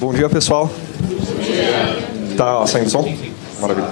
Bom dia, pessoal. Tá saindo som? Maravilha.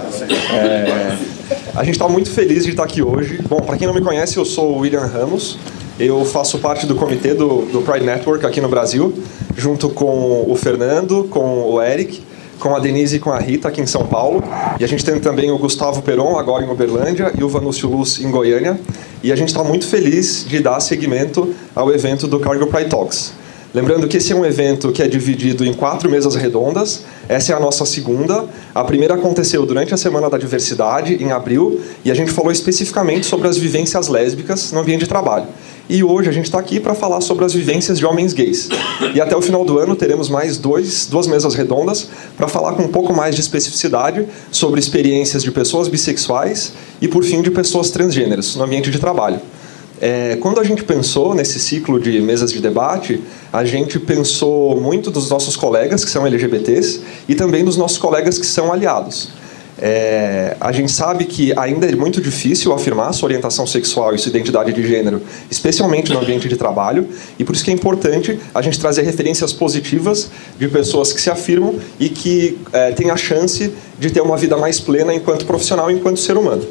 A gente está muito feliz de estar aqui hoje. Bom, para quem não me conhece, eu sou o William Ramos. Eu faço parte do comitê do Pride Network aqui no Brasil, junto com o Fernando, com o Eric, com a Denise e com a Rita aqui em São Paulo. E a gente tem também o Gustavo Peron, agora em Uberlândia, e o Vanúcio Luz em Goiânia. E a gente está muito feliz de dar seguimento ao evento do Cargill Pride Talks. Lembrando que esse é um evento que é dividido em 4 mesas redondas. Essa é a nossa segunda. A primeira aconteceu durante a Semana da Diversidade, em abril, e a gente falou especificamente sobre as vivências lésbicas no ambiente de trabalho. E hoje a gente está aqui para falar sobre as vivências de homens gays. E até o final do ano teremos mais duas mesas redondas para falar com um pouco mais de especificidade sobre experiências de pessoas bissexuais e, por fim, de pessoas transgêneros no ambiente de trabalho. Quando a gente pensou nesse ciclo de mesas de debate, a gente pensou muito dos nossos colegas que são LGBTs e também dos nossos colegas que são aliados. A gente sabe que ainda é muito difícil afirmar sua orientação sexual e sua identidade de gênero, especialmente no ambiente de trabalho, e por isso que é importante a gente trazer referências positivas de pessoas que se afirmam e que têm a chance de ter uma vida mais plena enquanto profissional e enquanto ser humano.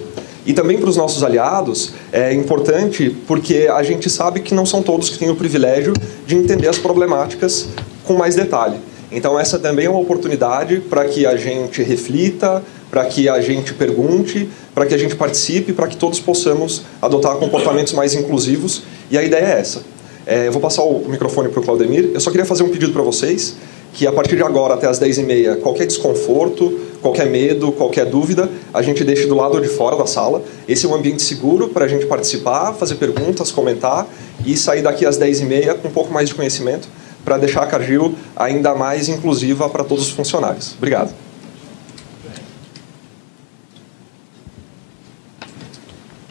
E também para os nossos aliados é importante porque a gente sabe que não são todos que têm o privilégio de entender as problemáticas com mais detalhe. Então essa também é uma oportunidade para que a gente reflita, para que a gente pergunte, para que a gente participe, para que todos possamos adotar comportamentos mais inclusivos. E a ideia é essa. Eu vou passar o microfone para o Claudemir. Eu só queria fazer um pedido para vocês, que a partir de agora até as 10h30, qualquer desconforto, qualquer medo, qualquer dúvida, a gente deixe do lado de fora da sala. Esse é um ambiente seguro para a gente participar, fazer perguntas, comentar e sair daqui às 10h30 com um pouco mais de conhecimento para deixar a Cargill ainda mais inclusiva para todos os funcionários. Obrigado.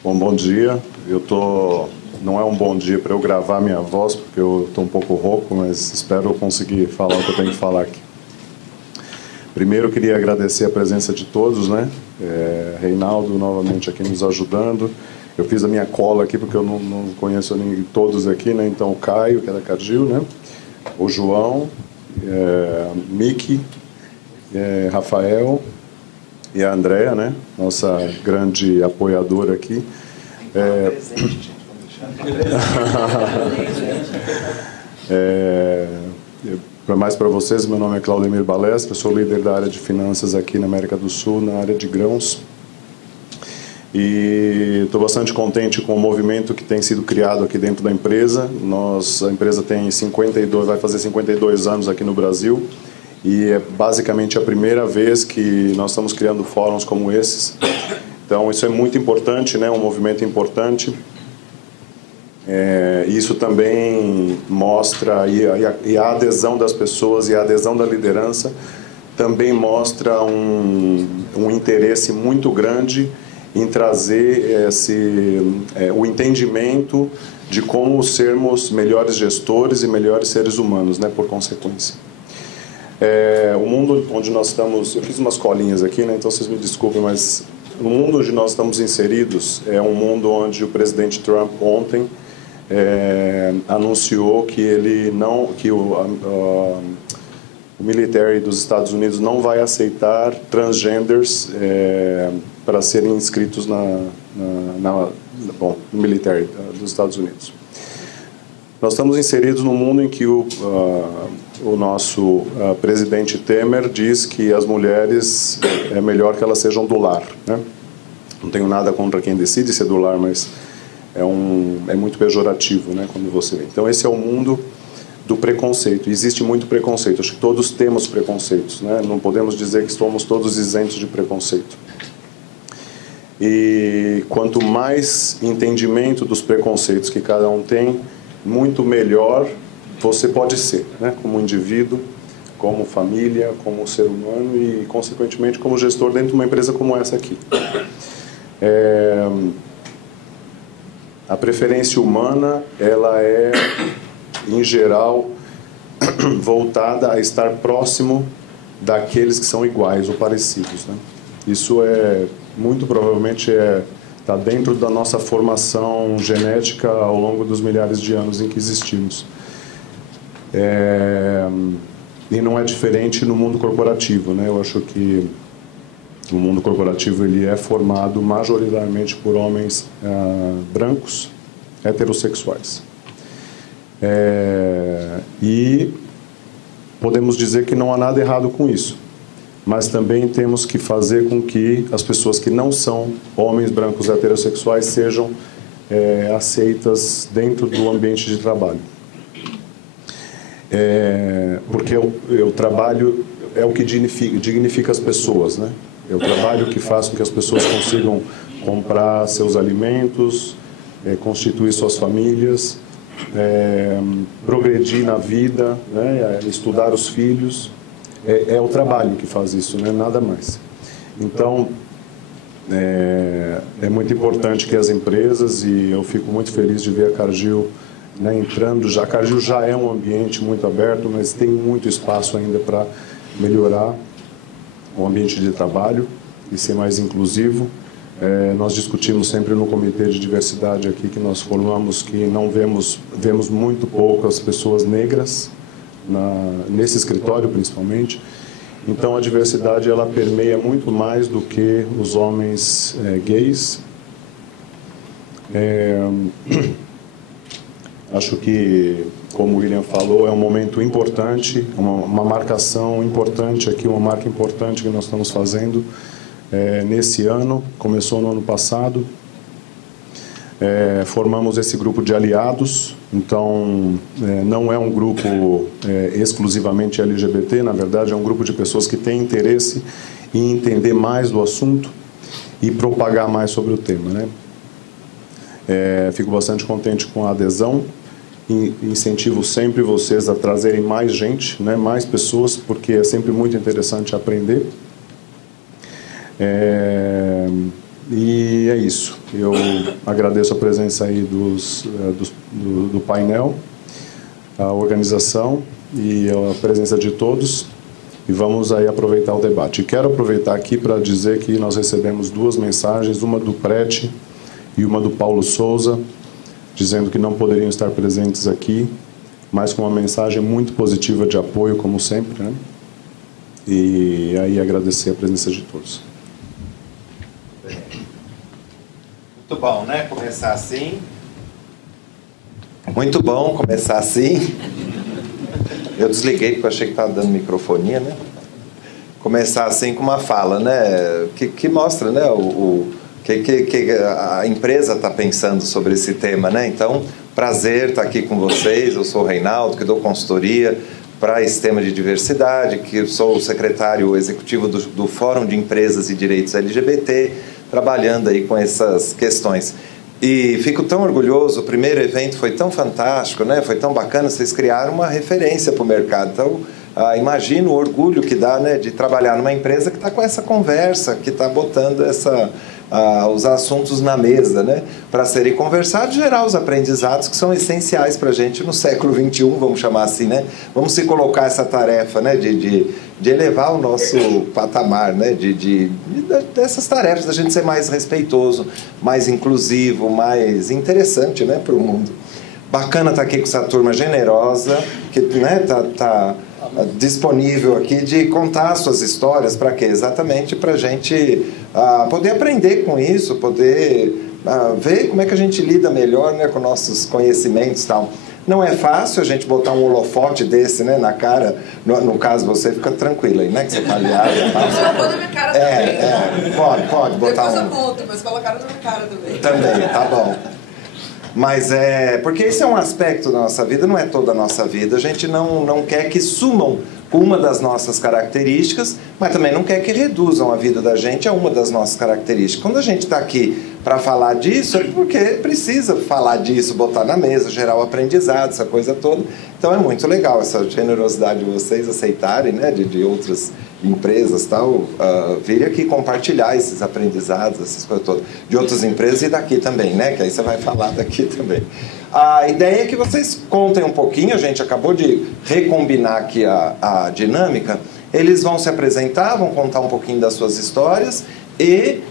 Bom dia. Não é um bom dia para eu gravar minha voz, porque eu estou um pouco rouco, mas espero conseguir falar o que eu tenho que falar aqui. Primeiro, eu queria agradecer a presença de todos, né? Reinaldo, novamente, aqui nos ajudando. Eu fiz a minha cola aqui, porque eu não conheço todos aqui, né? Então, o Caio, que é da Cargill, né? O João, Miki, Rafael e a Andrea, né? Nossa grande apoiadora aqui. Mais para vocês, meu nome é Claudemir Balestra, sou líder da área de finanças aqui na América do Sul, na área de grãos. E estou bastante contente com o movimento que tem sido criado aqui dentro da empresa. A empresa tem vai fazer 52 anos aqui no Brasil. E é basicamente a primeira vez que nós estamos criando fóruns como esses. Então, isso é muito importante, né? Um movimento importante. Isso também mostra, e a adesão das pessoas e a adesão da liderança também mostra um interesse muito grande em trazer o entendimento de como sermos melhores gestores e melhores seres humanos, né, por consequência. O mundo onde nós estamos, eu fiz umas colinhas aqui, né, então vocês me desculpem, mas o mundo onde nós estamos inseridos é um mundo onde o presidente Trump ontem anunciou que o military dos Estados Unidos não vai aceitar transgenders para serem inscritos no military dos Estados Unidos. Nós estamos inseridos num mundo em que o nosso presidente Temer diz que as mulheres é melhor que elas sejam do lar, né? Não tenho nada contra quem decide ser do lar, mas é muito pejorativo, né, quando você vê. Então, esse é o mundo do preconceito. Existe muito preconceito. Acho que todos temos preconceitos, né? Não podemos dizer que somos todos isentos de preconceito. E quanto mais entendimento dos preconceitos que cada um tem, muito melhor você pode ser, né? Como indivíduo, como família, como ser humano e, consequentemente, como gestor dentro de uma empresa como essa aqui. A preferência humana, ela é, em geral, voltada a estar próximo daqueles que são iguais ou parecidos, né? Isso muito provavelmente está dentro da nossa formação genética ao longo dos milhares de anos em que existimos. E não é diferente no mundo corporativo, né? Eu acho que o mundo corporativo ele é formado majoritariamente por homens brancos, heterossexuais. E podemos dizer que não há nada errado com isso, mas também temos que fazer com que as pessoas que não são homens brancos heterossexuais sejam aceitas dentro do ambiente de trabalho. Porque o trabalho é o que dignifica as pessoas, né? É o trabalho que faz com que as pessoas consigam comprar seus alimentos, constituir suas famílias, progredir na vida, né? Estudar os filhos. É o trabalho que faz isso, né? Nada mais. Então, é muito importante que as empresas, e eu fico muito feliz de ver a Cargill, né, entrando já. A Cargill já é um ambiente muito aberto, mas tem muito espaço ainda para melhorar o ambiente de trabalho e ser mais inclusivo. Nós discutimos sempre no comitê de diversidade aqui que nós formamos que não vemos muito poucas pessoas negras nesse escritório principalmente. Então a diversidade ela permeia muito mais do que os homens gays. Acho que, como o William falou, é um momento importante, uma marcação importante aqui, uma marca importante que nós estamos fazendo nesse ano. Começou no ano passado. Formamos esse grupo de aliados, então não é um grupo exclusivamente LGBT, na verdade é um grupo de pessoas que têm interesse em entender mais do assunto e propagar mais sobre o tema, né? Fico bastante contente com a adesão e incentivo sempre vocês a trazerem mais gente, né, mais pessoas, porque é sempre muito interessante aprender. E é isso. Eu agradeço a presença aí do painel, a organização e a presença de todos. E vamos aí aproveitar o debate. E quero aproveitar aqui para dizer que nós recebemos 2 mensagens, uma do Prete e uma do Paulo Souza, dizendo que não poderiam estar presentes aqui, mas com uma mensagem muito positiva de apoio, como sempre, né? E aí agradecer a presença de todos. Muito bom, né? Começar assim. Muito bom começar assim. Eu desliguei porque eu achei que estava dando microfonia, né? Começar assim com uma fala, né? Que mostra, né? O que a empresa está pensando sobre esse tema, né? Então, prazer estar aqui com vocês. Eu sou o Reinaldo, que dou consultoria para esse tema de diversidade, que sou o secretário executivo do Fórum de Empresas e Direitos LGBT, trabalhando aí com essas questões. E fico tão orgulhoso, o primeiro evento foi tão fantástico, né? Foi tão bacana, vocês criaram uma referência para o mercado. Então, imagino o orgulho que dá, né, de trabalhar numa empresa que está com essa conversa, que está botando os assuntos na mesa, né, para serem conversados e gerar os aprendizados que são essenciais para a gente no século XXI, vamos chamar assim, né? Vamos se colocar essa tarefa, né, de elevar o nosso patamar, né, dessas tarefas, da gente ser mais respeitoso, mais inclusivo, mais interessante, né, para o mundo. Bacana estar aqui com essa turma generosa, que, né, tá disponível aqui de contar suas histórias. Para quê? Exatamente para a gente poder aprender com isso, poder ver como é que a gente lida melhor, né, com nossos conhecimentos e tal. Não é fácil a gente botar um holofote desse, né, na cara. No caso, você fica tranquila aí, né, que você está aliada. Eu vou na minha cara também. Pode botar Depois eu conto, mas colocaram na minha cara também. Também, tá bom. Mas porque esse é um aspecto da nossa vida, não é toda a nossa vida. A gente não quer que sumam com uma das nossas características, mas também não quer que reduzam a vida da gente a uma das nossas características. Quando a gente está aqui para falar disso, é porque precisa falar disso, botar na mesa, gerar o aprendizado, essa coisa toda. Então é muito legal essa generosidade de vocês aceitarem, né, de outras empresas, tal, virem aqui compartilhar esses aprendizados, essas coisas todas, de outras empresas e daqui também, né, que aí você vai falar daqui também. A ideia é que vocês contem um pouquinho, a gente acabou de recombinar aqui a dinâmica, eles vão se apresentar, vão contar um pouquinho das suas histórias E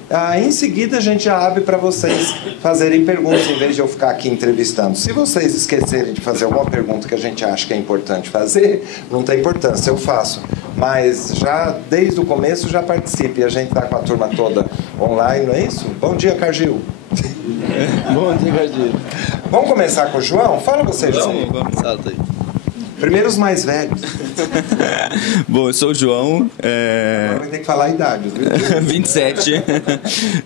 em seguida a gente já abre para vocês fazerem perguntas, em vez de eu ficar aqui entrevistando. Se vocês esquecerem de fazer alguma pergunta que a gente acha que é importante fazer, não tem importância, eu faço. Mas já desde o começo já participe. A gente está com a turma toda online, não é isso? Bom dia, Cargil. Bom dia, Cargil. Vamos começar com o João? Fala você, João. Vamos, salta aí. Primeiro os mais velhos. Bom, eu sou o João. Agora vai ter que falar a idade, viu? 27.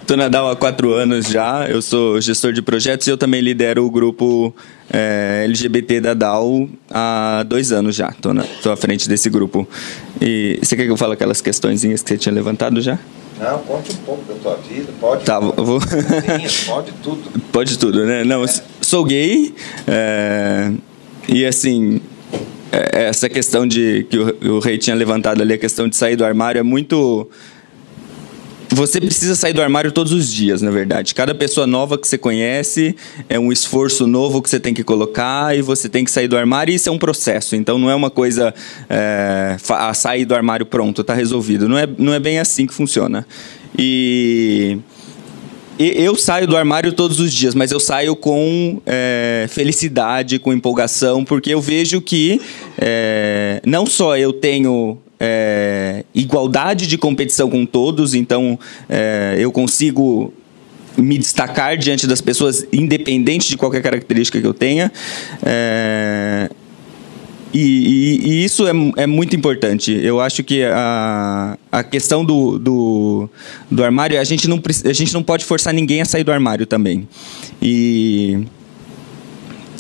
Estou na DAO há 4 anos já. Eu sou gestor de projetos e eu também lidero o grupo LGBT da DAO há 2 anos já. Estou à frente desse grupo. E você quer que eu fale aquelas questõezinhas que você tinha levantado já? Não, conte um pouco da tua vida. Pode. Tá, vou... Pode tudo. Pode tudo, né? Não, sou gay. E assim... Essa questão que o Rei tinha levantado ali, a questão de sair do armário, é muito... Você precisa sair do armário todos os dias, na verdade. Cada pessoa nova que você conhece é um esforço novo que você tem que colocar e você tem que sair do armário, e isso é um processo. Então, não é uma coisa... sair do armário, pronto, está resolvido. Não é bem assim que funciona. E eu saio do armário todos os dias, mas eu saio com felicidade, com empolgação, porque eu vejo que não só eu tenho igualdade de competição com todos, então eu consigo me destacar diante das pessoas, independente de qualquer característica que eu tenha. E isso é muito importante. Eu acho que a questão do armário, a gente não pode forçar ninguém a sair do armário também. E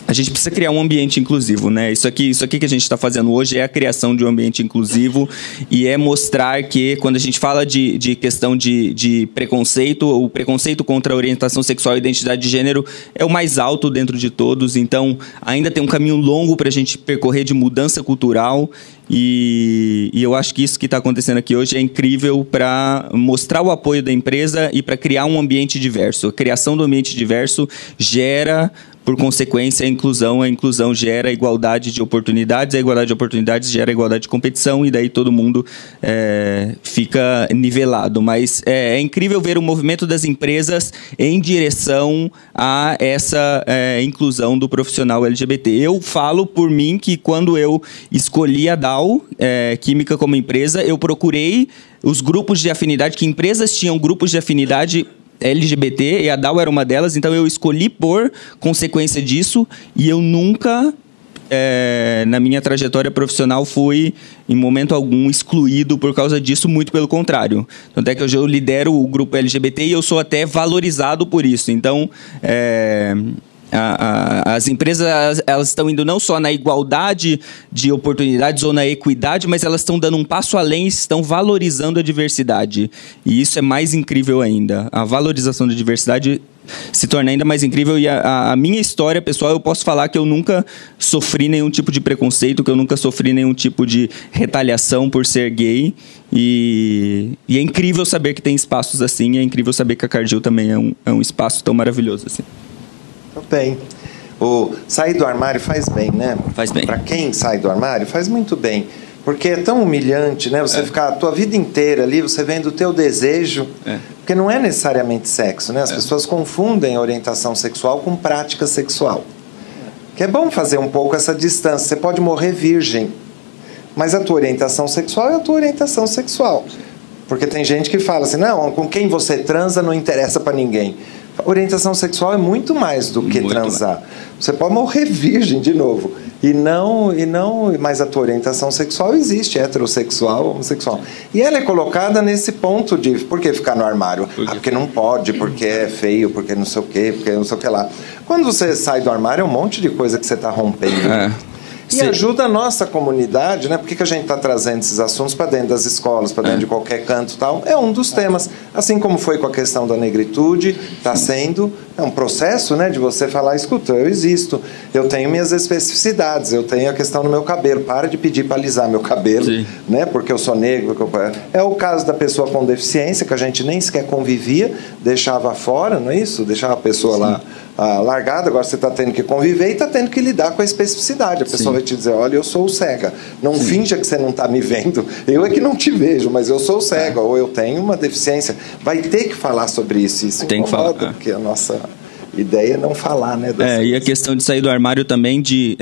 a gente precisa criar um ambiente inclusivo, né? Isso aqui que a gente está fazendo hoje é a criação de um ambiente inclusivo e é mostrar que, quando a gente fala de questão de preconceito, o preconceito contra a orientação sexual e identidade de gênero é o mais alto dentro de todos. Então, ainda tem um caminho longo para a gente percorrer de mudança cultural. E eu acho que isso que está acontecendo aqui hoje é incrível para mostrar o apoio da empresa e para criar um ambiente diverso. A criação do ambiente diverso gera, por consequência, a inclusão gera igualdade de oportunidades, a igualdade de oportunidades gera igualdade de competição, e daí todo mundo fica nivelado. Mas é incrível ver o movimento das empresas em direção a essa inclusão do profissional LGBT. Eu falo por mim que, quando eu escolhi a DAO Química como empresa, eu procurei os grupos de afinidade, que empresas tinham grupos de afinidade LGBT, e a DAO era uma delas, então eu escolhi por consequência disso, e eu nunca, na minha trajetória profissional, fui, em momento algum, excluído por causa disso, muito pelo contrário. Tanto é que hoje eu lidero o grupo LGBT e eu sou até valorizado por isso. Então, as empresas, elas estão indo não só na igualdade de oportunidades ou na equidade, mas elas estão dando um passo além e estão valorizando a diversidade. E isso é mais incrível ainda. A valorização da diversidade se torna ainda mais incrível. E a minha história pessoal, eu posso falar que eu nunca sofri nenhum tipo de preconceito, que eu nunca sofri nenhum tipo de retaliação por ser gay. E é incrível saber que tem espaços assim, e é incrível saber que a Cargill também é um espaço tão maravilhoso assim. Bem, o sair do armário faz bem, né? Faz bem. Para quem sai do armário, faz muito bem. Porque é tão humilhante, né? Você ficar a tua vida inteira ali, você vendo o teu desejo. Porque não é necessariamente sexo, né? As pessoas confundem a orientação sexual com prática sexual. Que é bom fazer um pouco essa distância. Você pode morrer virgem, mas a tua orientação sexual é a tua orientação sexual. Porque tem gente que fala assim, não, com quem você transa não interessa para ninguém. Orientação sexual é muito mais do que transar. Você pode morrer virgem de novo. Mas a tua orientação sexual existe, heterossexual, homossexual. E ela é colocada nesse ponto de por que ficar no armário? Porque não pode, porque é feio, porque não sei o quê, porque não sei o que lá. Quando você sai do armário, é um monte de coisa que você está rompendo. E ajuda a nossa comunidade, né? Por que a gente está trazendo esses assuntos para dentro das escolas, para dentro de qualquer canto e tal? É um dos temas. Assim como foi com a questão da negritude, está sendo um processo, né? De você falar, escuta, eu existo, eu tenho minhas especificidades, eu tenho a questão do meu cabelo, para de pedir para alisar meu cabelo, né? Porque eu sou negro. É o caso da pessoa com deficiência, que a gente nem sequer convivia, deixava fora, não é isso? Deixava a pessoa lá largada, agora você está tendo que conviver e está tendo que lidar com a especificidade. A pessoa vai te dizer, olha, eu sou o cega. Não finja que você não está me vendo. Eu é que não te vejo, mas eu sou cega, ou eu tenho uma deficiência. Vai ter que falar sobre isso. Isso tem que falar. Porque a nossa ideia é não falar, né? E a questão de sair do armário também de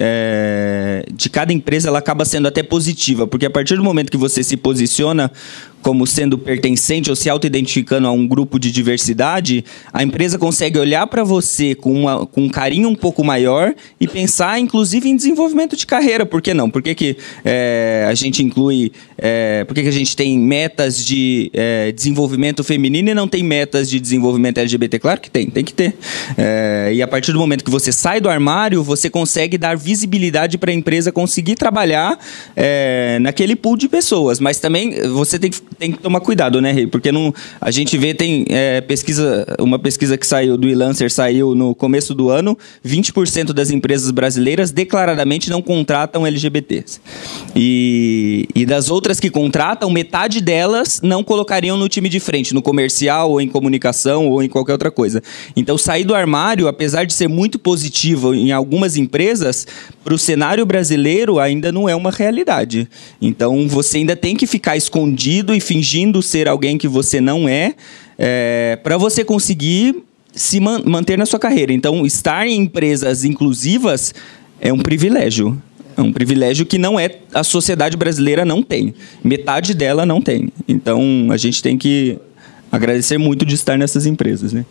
cada empresa, ela acaba sendo até positiva, porque a partir do momento que você se posiciona como sendo pertencente ou se auto-identificando a um grupo de diversidade, a empresa consegue olhar para você com um carinho um pouco maior e pensar, inclusive, em desenvolvimento de carreira. Por que não? Por que a gente inclui... por que a gente tem metas de desenvolvimento feminino e não tem metas de desenvolvimento LGBT? Claro que tem que ter. E a partir do momento que você sai do armário, você consegue dar visibilidade para a empresa conseguir trabalhar naquele pool de pessoas. Mas também você tem que tomar cuidado, né, Rei? Porque a gente vê, tem uma pesquisa que saiu do e-Lancer, saiu no começo do ano, 20% das empresas brasileiras declaradamente não contratam LGBTs. E das outras que contratam, metade delas não colocariam no time de frente, no comercial, ou em comunicação, ou em qualquer outra coisa. Então, sair do armário, apesar de ser muito positivo em algumas empresas, para o cenário brasileiro ainda não é uma realidade. Então, você ainda tem que ficar escondido e fingindo ser alguém que você não para você conseguir se manter na sua carreira. Então, estar em empresas inclusivas é um privilégio. É um privilégio que a sociedade brasileira não tem. Metade dela não tem. Então, a gente tem que agradecer muito de estar nessas empresas, né?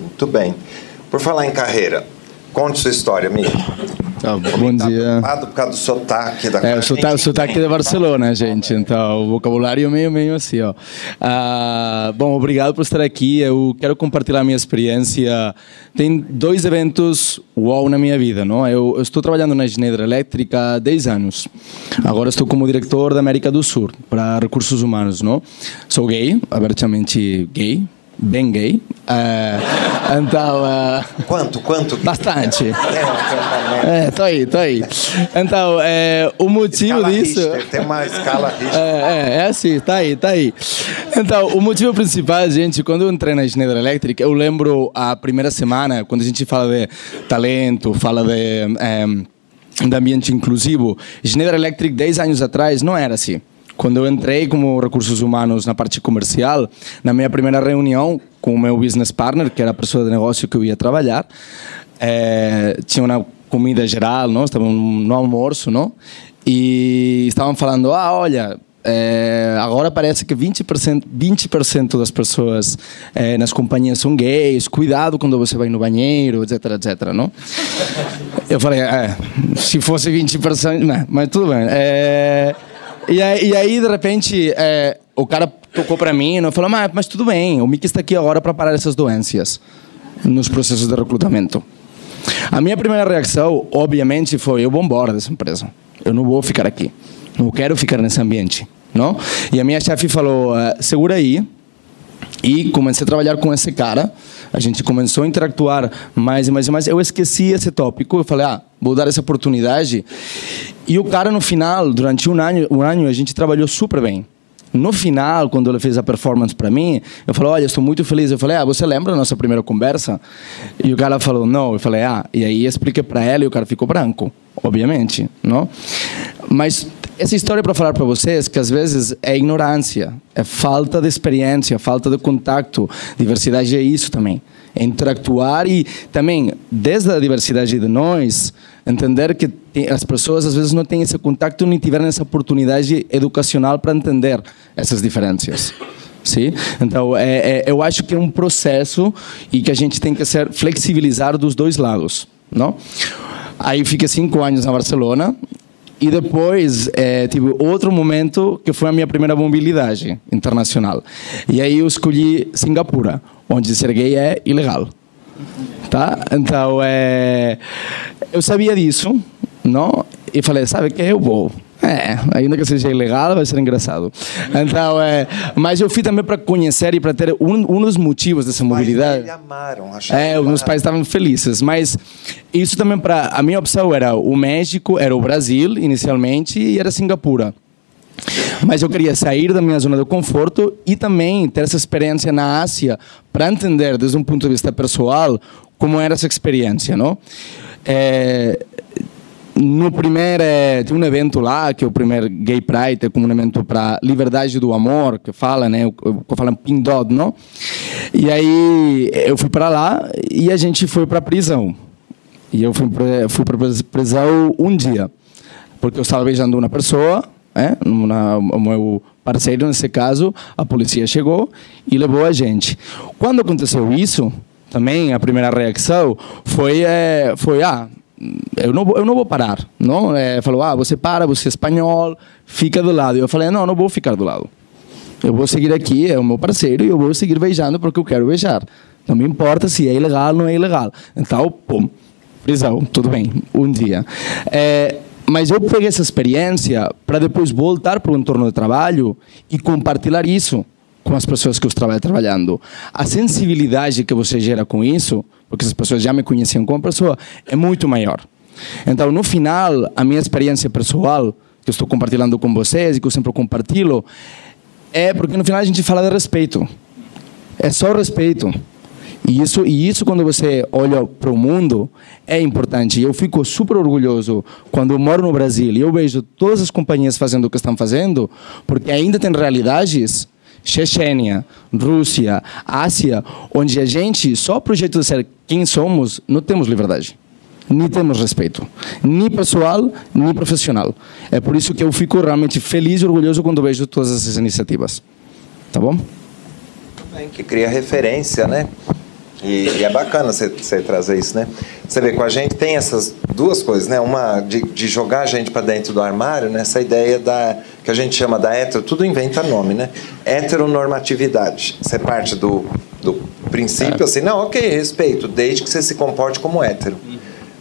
Muito bem. Por falar em carreira, conte sua história, amigo. Bom dia. Por causa do sotaque da o sotaque de Barcelona, gente. Então, o vocabulário meio assim, ó. Bom, obrigado por estar aqui. Eu quero compartilhar a minha experiência. Tem 2 eventos uau na minha vida, não? Eu estou trabalhando na Schneider Electric há 10 anos. Agora estou como diretor da América do Sul para recursos humanos, não? Sou gay, abertamente gay. Bem gay. Então... Quanto? Bastante. Tô aí. Então, o motivo escala disso... Richter, tem uma escala Richter. É assim, tá aí. Então, o motivo principal, gente, quando eu entrei na Schneider Electric, eu lembro a primeira semana, quando a gente fala de talento, fala de ambiente inclusivo, Schneider Electric, 10 anos atrás, não era assim. Quando eu entrei como recursos humanos na parte comercial, na minha primeira reunião com o meu business partner, que era a pessoa de negócio que eu ia trabalhar, tinha uma comida geral, não? Estavam no almoço, não? E estavam falando, olha, agora parece que 20% das pessoas nas companhias são gays, cuidado quando você vai no banheiro, etc, não? Eu falei, se fosse 20%, mas tudo bem. E aí, de repente, o cara tocou para mim e falou, mas tudo bem, o Mickey está aqui agora para parar essas doenças nos processos de recrutamento. A minha primeira reação, obviamente, foi, eu vou embora dessa empresa. Eu não vou ficar aqui. Não quero ficar nesse ambiente, não? E a minha chefe falou, segura aí. E comecei a trabalhar com esse cara. A gente começou a interactuar mais e mais e mais. Eu esqueci esse tópico. Eu falei, vou dar essa oportunidade. E o cara, no final, durante um ano, a gente trabalhou super bem. No final, quando ele fez a performance para mim, eu falei, olha, estou muito feliz. Eu falei, você lembra da nossa primeira conversa? E o cara falou, não. Eu falei, e aí expliquei para ela e o cara ficou branco, obviamente, não? Mas essa história é para falar para vocês que às vezes é ignorância, é falta de experiência, falta de contato. Diversidade é isso também. É interactuar e também, desde a diversidade de nós, entender que as pessoas às vezes não têm esse contato nem tiveram essa oportunidade educacional para entender essas diferenças. Sim? Então, eu acho que é um processo e que a gente tem que flexibilizar dos dois lados, não? Aí fiquei 5 anos na Barcelona e depois tive outro momento que foi a minha primeira mobilidade internacional. E aí eu escolhi Singapura, onde ser gay é ilegal. Tá? Então, eu sabia disso, não? E falei, sabe que eu vou. Ainda que seja ilegal, vai ser engraçado. Então, mas eu fui também para conhecer e para ter um dos motivos dessa mobilidade. Os pais amaram, acharam. Meus pais estavam felizes, mas isso também a minha opção era o México, era o Brasil inicialmente e era Singapura. Mas eu queria sair da minha zona de conforto e também ter essa experiência na Ásia para entender desde um ponto de vista pessoal como era essa experiência, não? no primeiro tem um evento lá que é o primeiro Gay Pride, é como um evento para liberdade do amor, que fala, né, que fala Pindod, não? E aí eu fui para lá e a gente foi para a prisão. E eu fui para a prisão um dia, porque eu estava beijando uma pessoa, o meu parceiro nesse caso, a polícia chegou e levou a gente. Quando aconteceu isso, também a primeira reação foi eu não vou parar, não? Falou, você para, você é espanhol, fica do lado. Eu falei, não vou ficar do lado. Eu vou seguir aqui, é o meu parceiro, e eu vou seguir beijando porque eu quero beijar. Não me importa se é ilegal ou não é ilegal. Então, pum, prisão, tudo bem, um dia. Mas eu peguei essa experiência para depois voltar para o entorno de trabalho e compartilhar isso com as pessoas que eu estava trabalhando. A sensibilidade que você gera com isso, porque as pessoas já me conheciam como pessoa, é muito maior. Então, no final, a minha experiência pessoal, que eu estou compartilhando com vocês e que eu sempre compartilho, é porque no final a gente fala de respeito. É só respeito. E isso quando você olha para o mundo, é importante. Eu fico super orgulhoso quando eu moro no Brasil e eu vejo todas as companhias fazendo o que estão fazendo, porque ainda tem realidades, Chechênia, Rússia, Ásia, onde a gente, só por jeito de ser quem somos, não temos liberdade. Nem temos respeito. Nem pessoal, nem profissional. É por isso que eu fico realmente feliz e orgulhoso quando vejo todas essas iniciativas. Tá bom? Que cria referência, né? E é bacana você trazer isso, né? Você vê, com a gente tem essas duas coisas, né? Uma de jogar a gente para dentro do armário, né? Essa ideia que a gente chama da tudo inventa nome, né? Heteronormatividade. Você parte do princípio assim, não, ok, respeito, desde que você se comporte como hétero.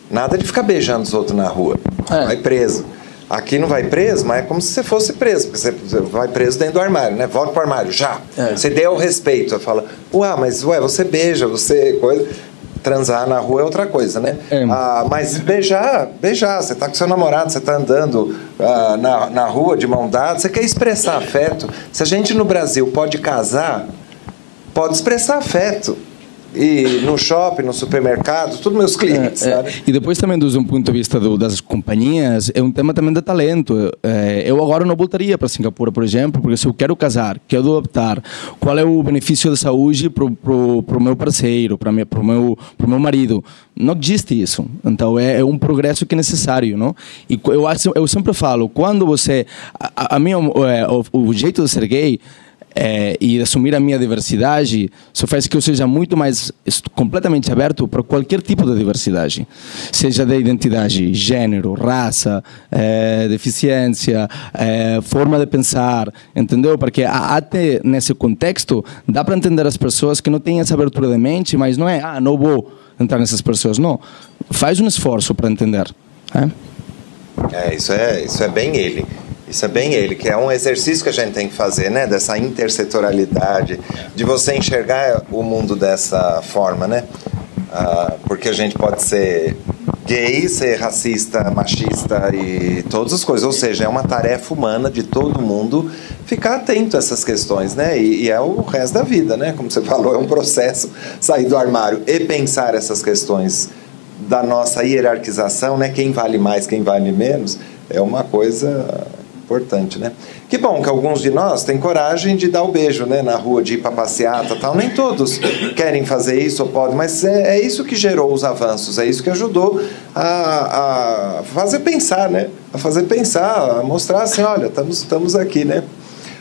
Nada de ficar beijando os outros na rua. Vai preso. Aqui não vai preso, mas é como se você fosse preso, porque você vai preso dentro do armário, né? Volta para o armário, já. Você deu o respeito. Você fala, você beija, você coisa. Transar na rua é outra coisa, né? Mas beijar, você está com seu namorado, você está andando na rua de mão dada, você quer expressar afeto. Se a gente no Brasil pode casar, pode expressar afeto. E no shopping, no supermercado, todos meus clientes, sabe? E depois também, do um ponto de vista das companhias, é um tema também de talento. Eu agora não voltaria para Singapura, por exemplo, porque se eu quero casar, quero adoptar, qual é o benefício de saúde para o meu parceiro, para o meu marido? Não existe isso. Então, é um progresso que é necessário, não? E eu sempre falo, quando você... o jeito de ser gay... e assumir a minha diversidade, isso faz que eu seja muito mais completamente aberto para qualquer tipo de diversidade, seja de identidade, gênero, raça, deficiência, forma de pensar, entendeu? Porque até nesse contexto dá para entender as pessoas que não têm essa abertura de mente, mas não é, não vou entrar nessas pessoas, não. Faz um esforço para entender. Isso é bem ele. Isso é bem ele, que é um exercício que a gente tem que fazer, né? Dessa intersetorialidade, de você enxergar o mundo dessa forma, né? Porque a gente pode ser gay, ser racista, machista e todas as coisas. Ou seja, é uma tarefa humana de todo mundo ficar atento a essas questões, né? E é o resto da vida, né? Como você falou, é um processo sair do armário e pensar essas questões da nossa hierarquização, né? Quem vale mais, quem vale menos, é uma coisa... importante, né? Que bom que alguns de nós têm coragem de dar o beijo, né? Na rua, de ir para passeata, tal. Nem todos querem fazer isso ou podem, mas é isso que gerou os avanços, é isso que ajudou a fazer pensar, né? A fazer pensar, a mostrar assim, olha, estamos aqui, né?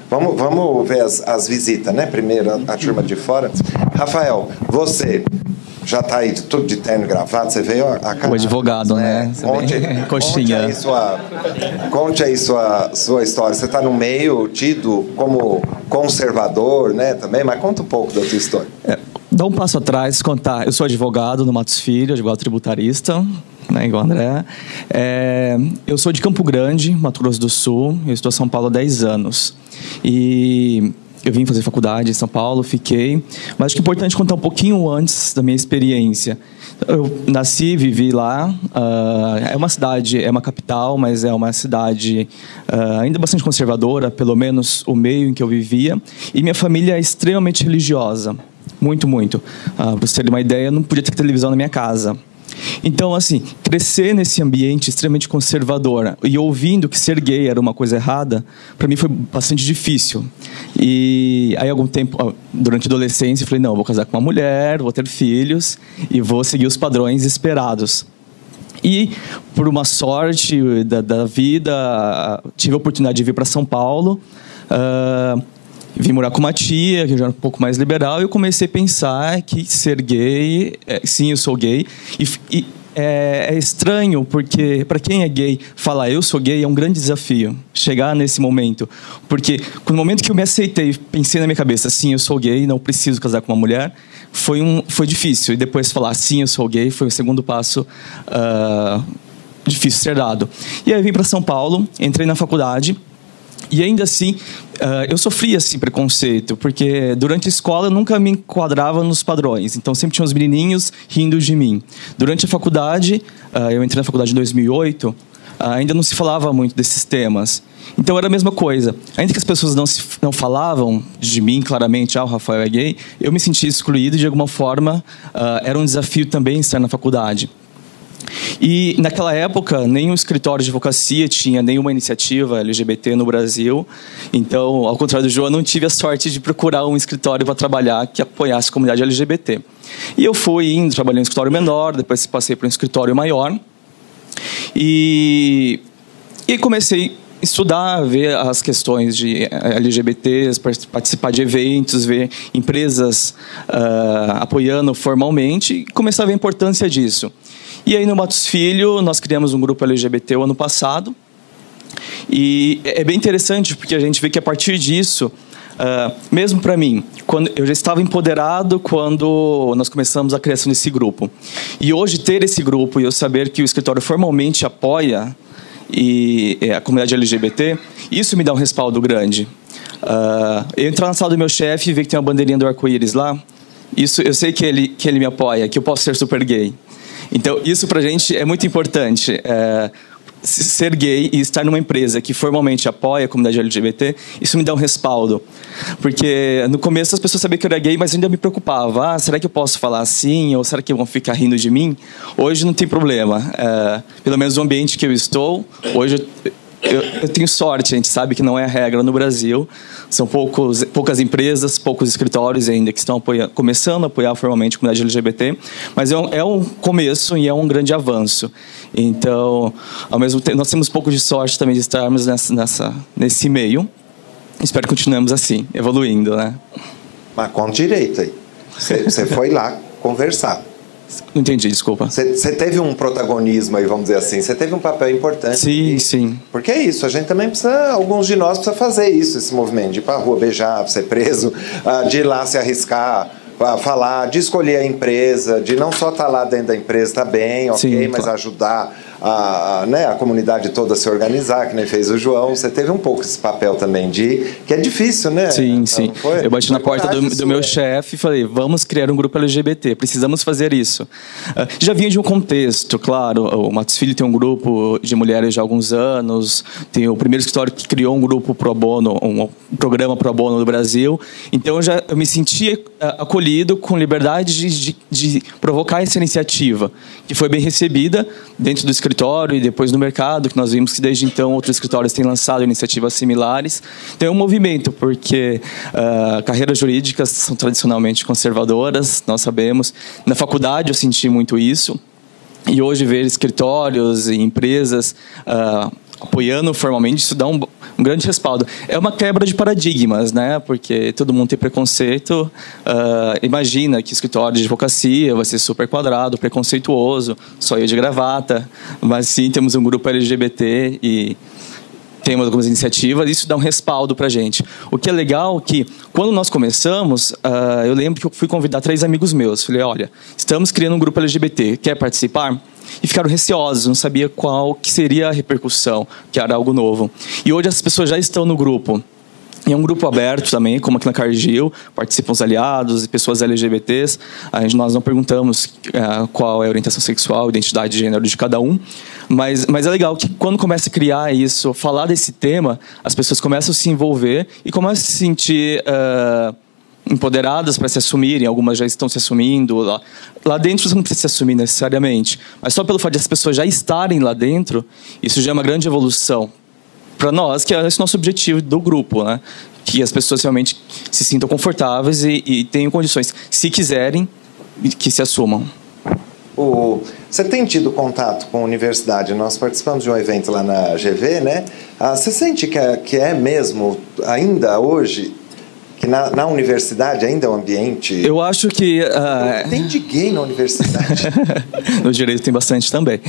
Vamos ver as visitas, né? Primeiro a turma de fora. Rafael, você já está aí tudo de terno e gravata, você veio a cara. O advogado, né? Coxinha. Conte aí sua história. Você está no meio, tido como conservador, né? Também, mas conta um pouco da sua história. Dá um passo atrás, contar. Eu sou advogado no Matos Filho, advogado tributarista, né, igual o André. Eu sou de Campo Grande, Mato Grosso do Sul. Eu estou em São Paulo há 10 anos. E eu vim fazer faculdade em São Paulo, fiquei. Mas acho que é importante contar um pouquinho antes da minha experiência. Eu nasci, vivi lá. É uma cidade, é uma capital, mas é uma cidade ainda bastante conservadora, pelo menos o meio em que eu vivia. E minha família é extremamente religiosa. Muito, muito. Para você ter uma ideia, não podia ter televisão na minha casa. Então, assim, crescer nesse ambiente extremamente conservador e ouvindo que ser gay era uma coisa errada, para mim foi bastante difícil. E aí, algum tempo, durante a adolescência, eu falei, não, vou casar com uma mulher, vou ter filhos e vou seguir os padrões esperados. E, por uma sorte da vida, tive a oportunidade de vir para São Paulo, vim morar com uma tia, que já era um pouco mais liberal, e eu comecei a pensar que ser gay, sim, eu sou gay, e é estranho, porque para quem é gay, falar eu sou gay é um grande desafio, chegar nesse momento. Porque no momento que eu me aceitei, pensei na minha cabeça, sim, eu sou gay, não preciso casar com uma mulher, foi difícil. E depois falar, sim, eu sou gay, foi o segundo passo difícil ser dado. E aí eu vim para São Paulo, entrei na faculdade, e ainda assim, eu sofria esse preconceito, porque durante a escola eu nunca me enquadrava nos padrões. Então, sempre tinha uns menininhos rindo de mim. Durante a faculdade, eu entrei na faculdade em 2008, ainda não se falava muito desses temas. Então, era a mesma coisa. Ainda que as pessoas não falavam de mim claramente, o Rafael é gay, eu me sentia excluído de alguma forma. Era um desafio também estar na faculdade. E naquela época, nenhum escritório de advocacia tinha nenhuma iniciativa LGBT no Brasil. Então, ao contrário do João, eu não tive a sorte de procurar um escritório para trabalhar que apoiasse a comunidade LGBT. E eu fui indo, trabalhei em um escritório menor, depois passei para um escritório maior. E comecei a estudar, ver as questões de LGBTs, participar de eventos, ver empresas apoiando formalmente e começar a ver a importância disso. E aí, no Matos Filho, nós criamos um grupo LGBT o ano passado. E é bem interessante, porque a gente vê que, a partir disso, mesmo para mim, eu já estava empoderado quando nós começamos a criação desse grupo. E hoje, ter esse grupo e eu saber que o escritório formalmente apoia a comunidade LGBT, isso me dá um respaldo grande. Eu entrar na sala do meu chefe e ver que tem uma bandeirinha do arco-íris lá, isso, eu sei que ele me apoia, que eu posso ser super gay. Então, isso pra gente é muito importante. Ser gay e estar numa empresa que formalmente apoia a comunidade LGBT, isso me dá um respaldo. Porque no começo as pessoas sabiam que eu era gay, mas eu ainda me preocupava. Será que eu posso falar assim? Ou será que vão ficar rindo de mim? Hoje não tem problema. Pelo menos no ambiente que eu estou, hoje eu tenho sorte. A gente sabe que não é a regra no Brasil. São poucas empresas, poucos escritórios ainda que estão começando a apoiar formalmente a comunidade LGBT, mas é um começo e é um grande avanço. Então, ao mesmo tempo, nós temos um pouco de sorte também de estarmos nesse meio. Espero que continuemos assim, evoluindo, né? Mas com direito aí. Você foi lá conversar. Não entendi, desculpa. Você teve um protagonismo aí, vamos dizer assim. Você teve um papel importante. Sim, sim. Porque é isso, a gente também precisa, alguns de nós precisa fazer isso, esse movimento, de ir para a rua beijar, ser preso, de ir lá se arriscar, falar, de escolher a empresa, de não só estar lá dentro da empresa, tá bem, ok, sim, mas claro, ajudar a comunidade toda a se organizar, que nem fez o João. Você teve um pouco esse papel também que é difícil, né? Sim, sim. Eu bati na porta do meu chefe e falei, vamos criar um grupo LGBT, precisamos fazer isso. Já vinha de um contexto, claro, o Matos Filho tem um grupo de mulheres já há alguns anos, tem o primeiro escritório que criou um grupo pro bono, um programa pro bono do Brasil, então eu me sentia acolhido, com liberdade de provocar essa iniciativa, que foi bem recebida dentro do escritório e depois no mercado, que nós vimos que desde então outros escritórios têm lançado iniciativas similares. Então é um movimento, porque carreiras jurídicas são tradicionalmente conservadoras, nós sabemos. Na faculdade eu senti muito isso, e hoje ver escritórios e empresas apoiando formalmente, isso dá um grande respaldo. É uma quebra de paradigmas, né? Porque todo mundo tem preconceito. Imagina que escritório de advocacia vai ser super quadrado, preconceituoso, só eu de gravata. Mas sim, temos um grupo LGBT e temos algumas iniciativas, isso dá um respaldo para a gente. O que é legal é que, quando nós começamos, eu lembro que eu fui convidar 3 amigos meus. Falei, olha, estamos criando um grupo LGBT, quer participar? E ficaram receosos, não sabia qual que seria a repercussão, que era algo novo. E hoje as pessoas já estão no grupo. E é um grupo aberto também, como aqui na Cargill, participam os aliados e pessoas LGBTs. Nós não perguntamos qual é a orientação sexual, identidade de gênero de cada um, mas é legal que quando começa a criar isso, falar desse tema, as pessoas começam a se envolver e começam a se sentir empoderadas para se assumirem, algumas já estão se assumindo. Lá dentro você não precisa se assumir necessariamente, mas só pelo fato de as pessoas já estarem lá dentro, isso já é uma grande evolução para nós, que é esse nosso objetivo do grupo, né? Que as pessoas realmente se sintam confortáveis e tenham condições, se quiserem, que se assumam. Você tem tido contato com a universidade? Nós participamos de um evento lá na GV, né? Você sente que é mesmo, ainda hoje, que na universidade ainda é um ambiente... Eu acho que... Tem de gay na universidade. No direito tem bastante também.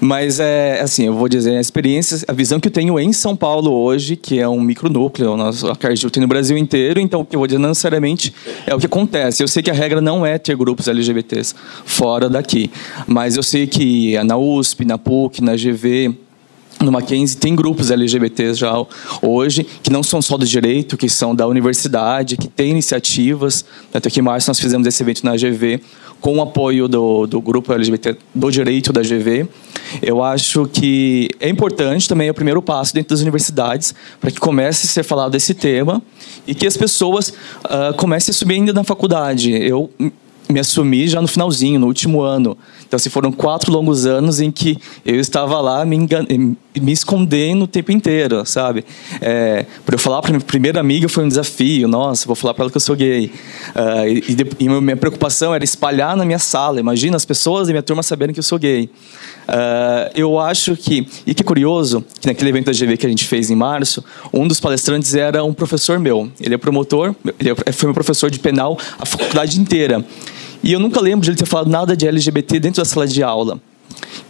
Mas, assim, eu vou dizer, a experiência, a visão que eu tenho em São Paulo hoje, que é um micronúcleo, a Cardil tem no Brasil inteiro, então o que eu vou dizer não necessariamente é o que acontece. Eu sei que a regra não é ter grupos LGBTs fora daqui, mas eu sei que na USP, na PUC, na GV... No Mackenzie tem grupos LGBTs já hoje, que não são só do direito, que são da universidade, que têm iniciativas. Até que em março nós fizemos esse evento na GV, com o apoio do grupo LGBT do direito da GV. Eu acho que é importante também, é o primeiro passo dentro das universidades, para que comece a ser falado desse tema e que as pessoas comecem a subir ainda na faculdade. Eu me assumi já no finalzinho, no último ano. Então, foram 4 longos anos em que eu estava lá me escondendo o tempo inteiro, sabe? Para eu falar para minha primeira amiga foi um desafio. Nossa, vou falar para ela que eu sou gay. E minha preocupação era espalhar na minha sala. Imagina as pessoas da minha turma saberem que eu sou gay. Eu acho que... E que é curioso, que naquele evento da GV que a gente fez em março, um dos palestrantes era um professor meu. Ele é promotor, foi meu professor de penal a faculdade inteira. E eu nunca lembro de ele ter falado nada de LGBT dentro da sala de aula.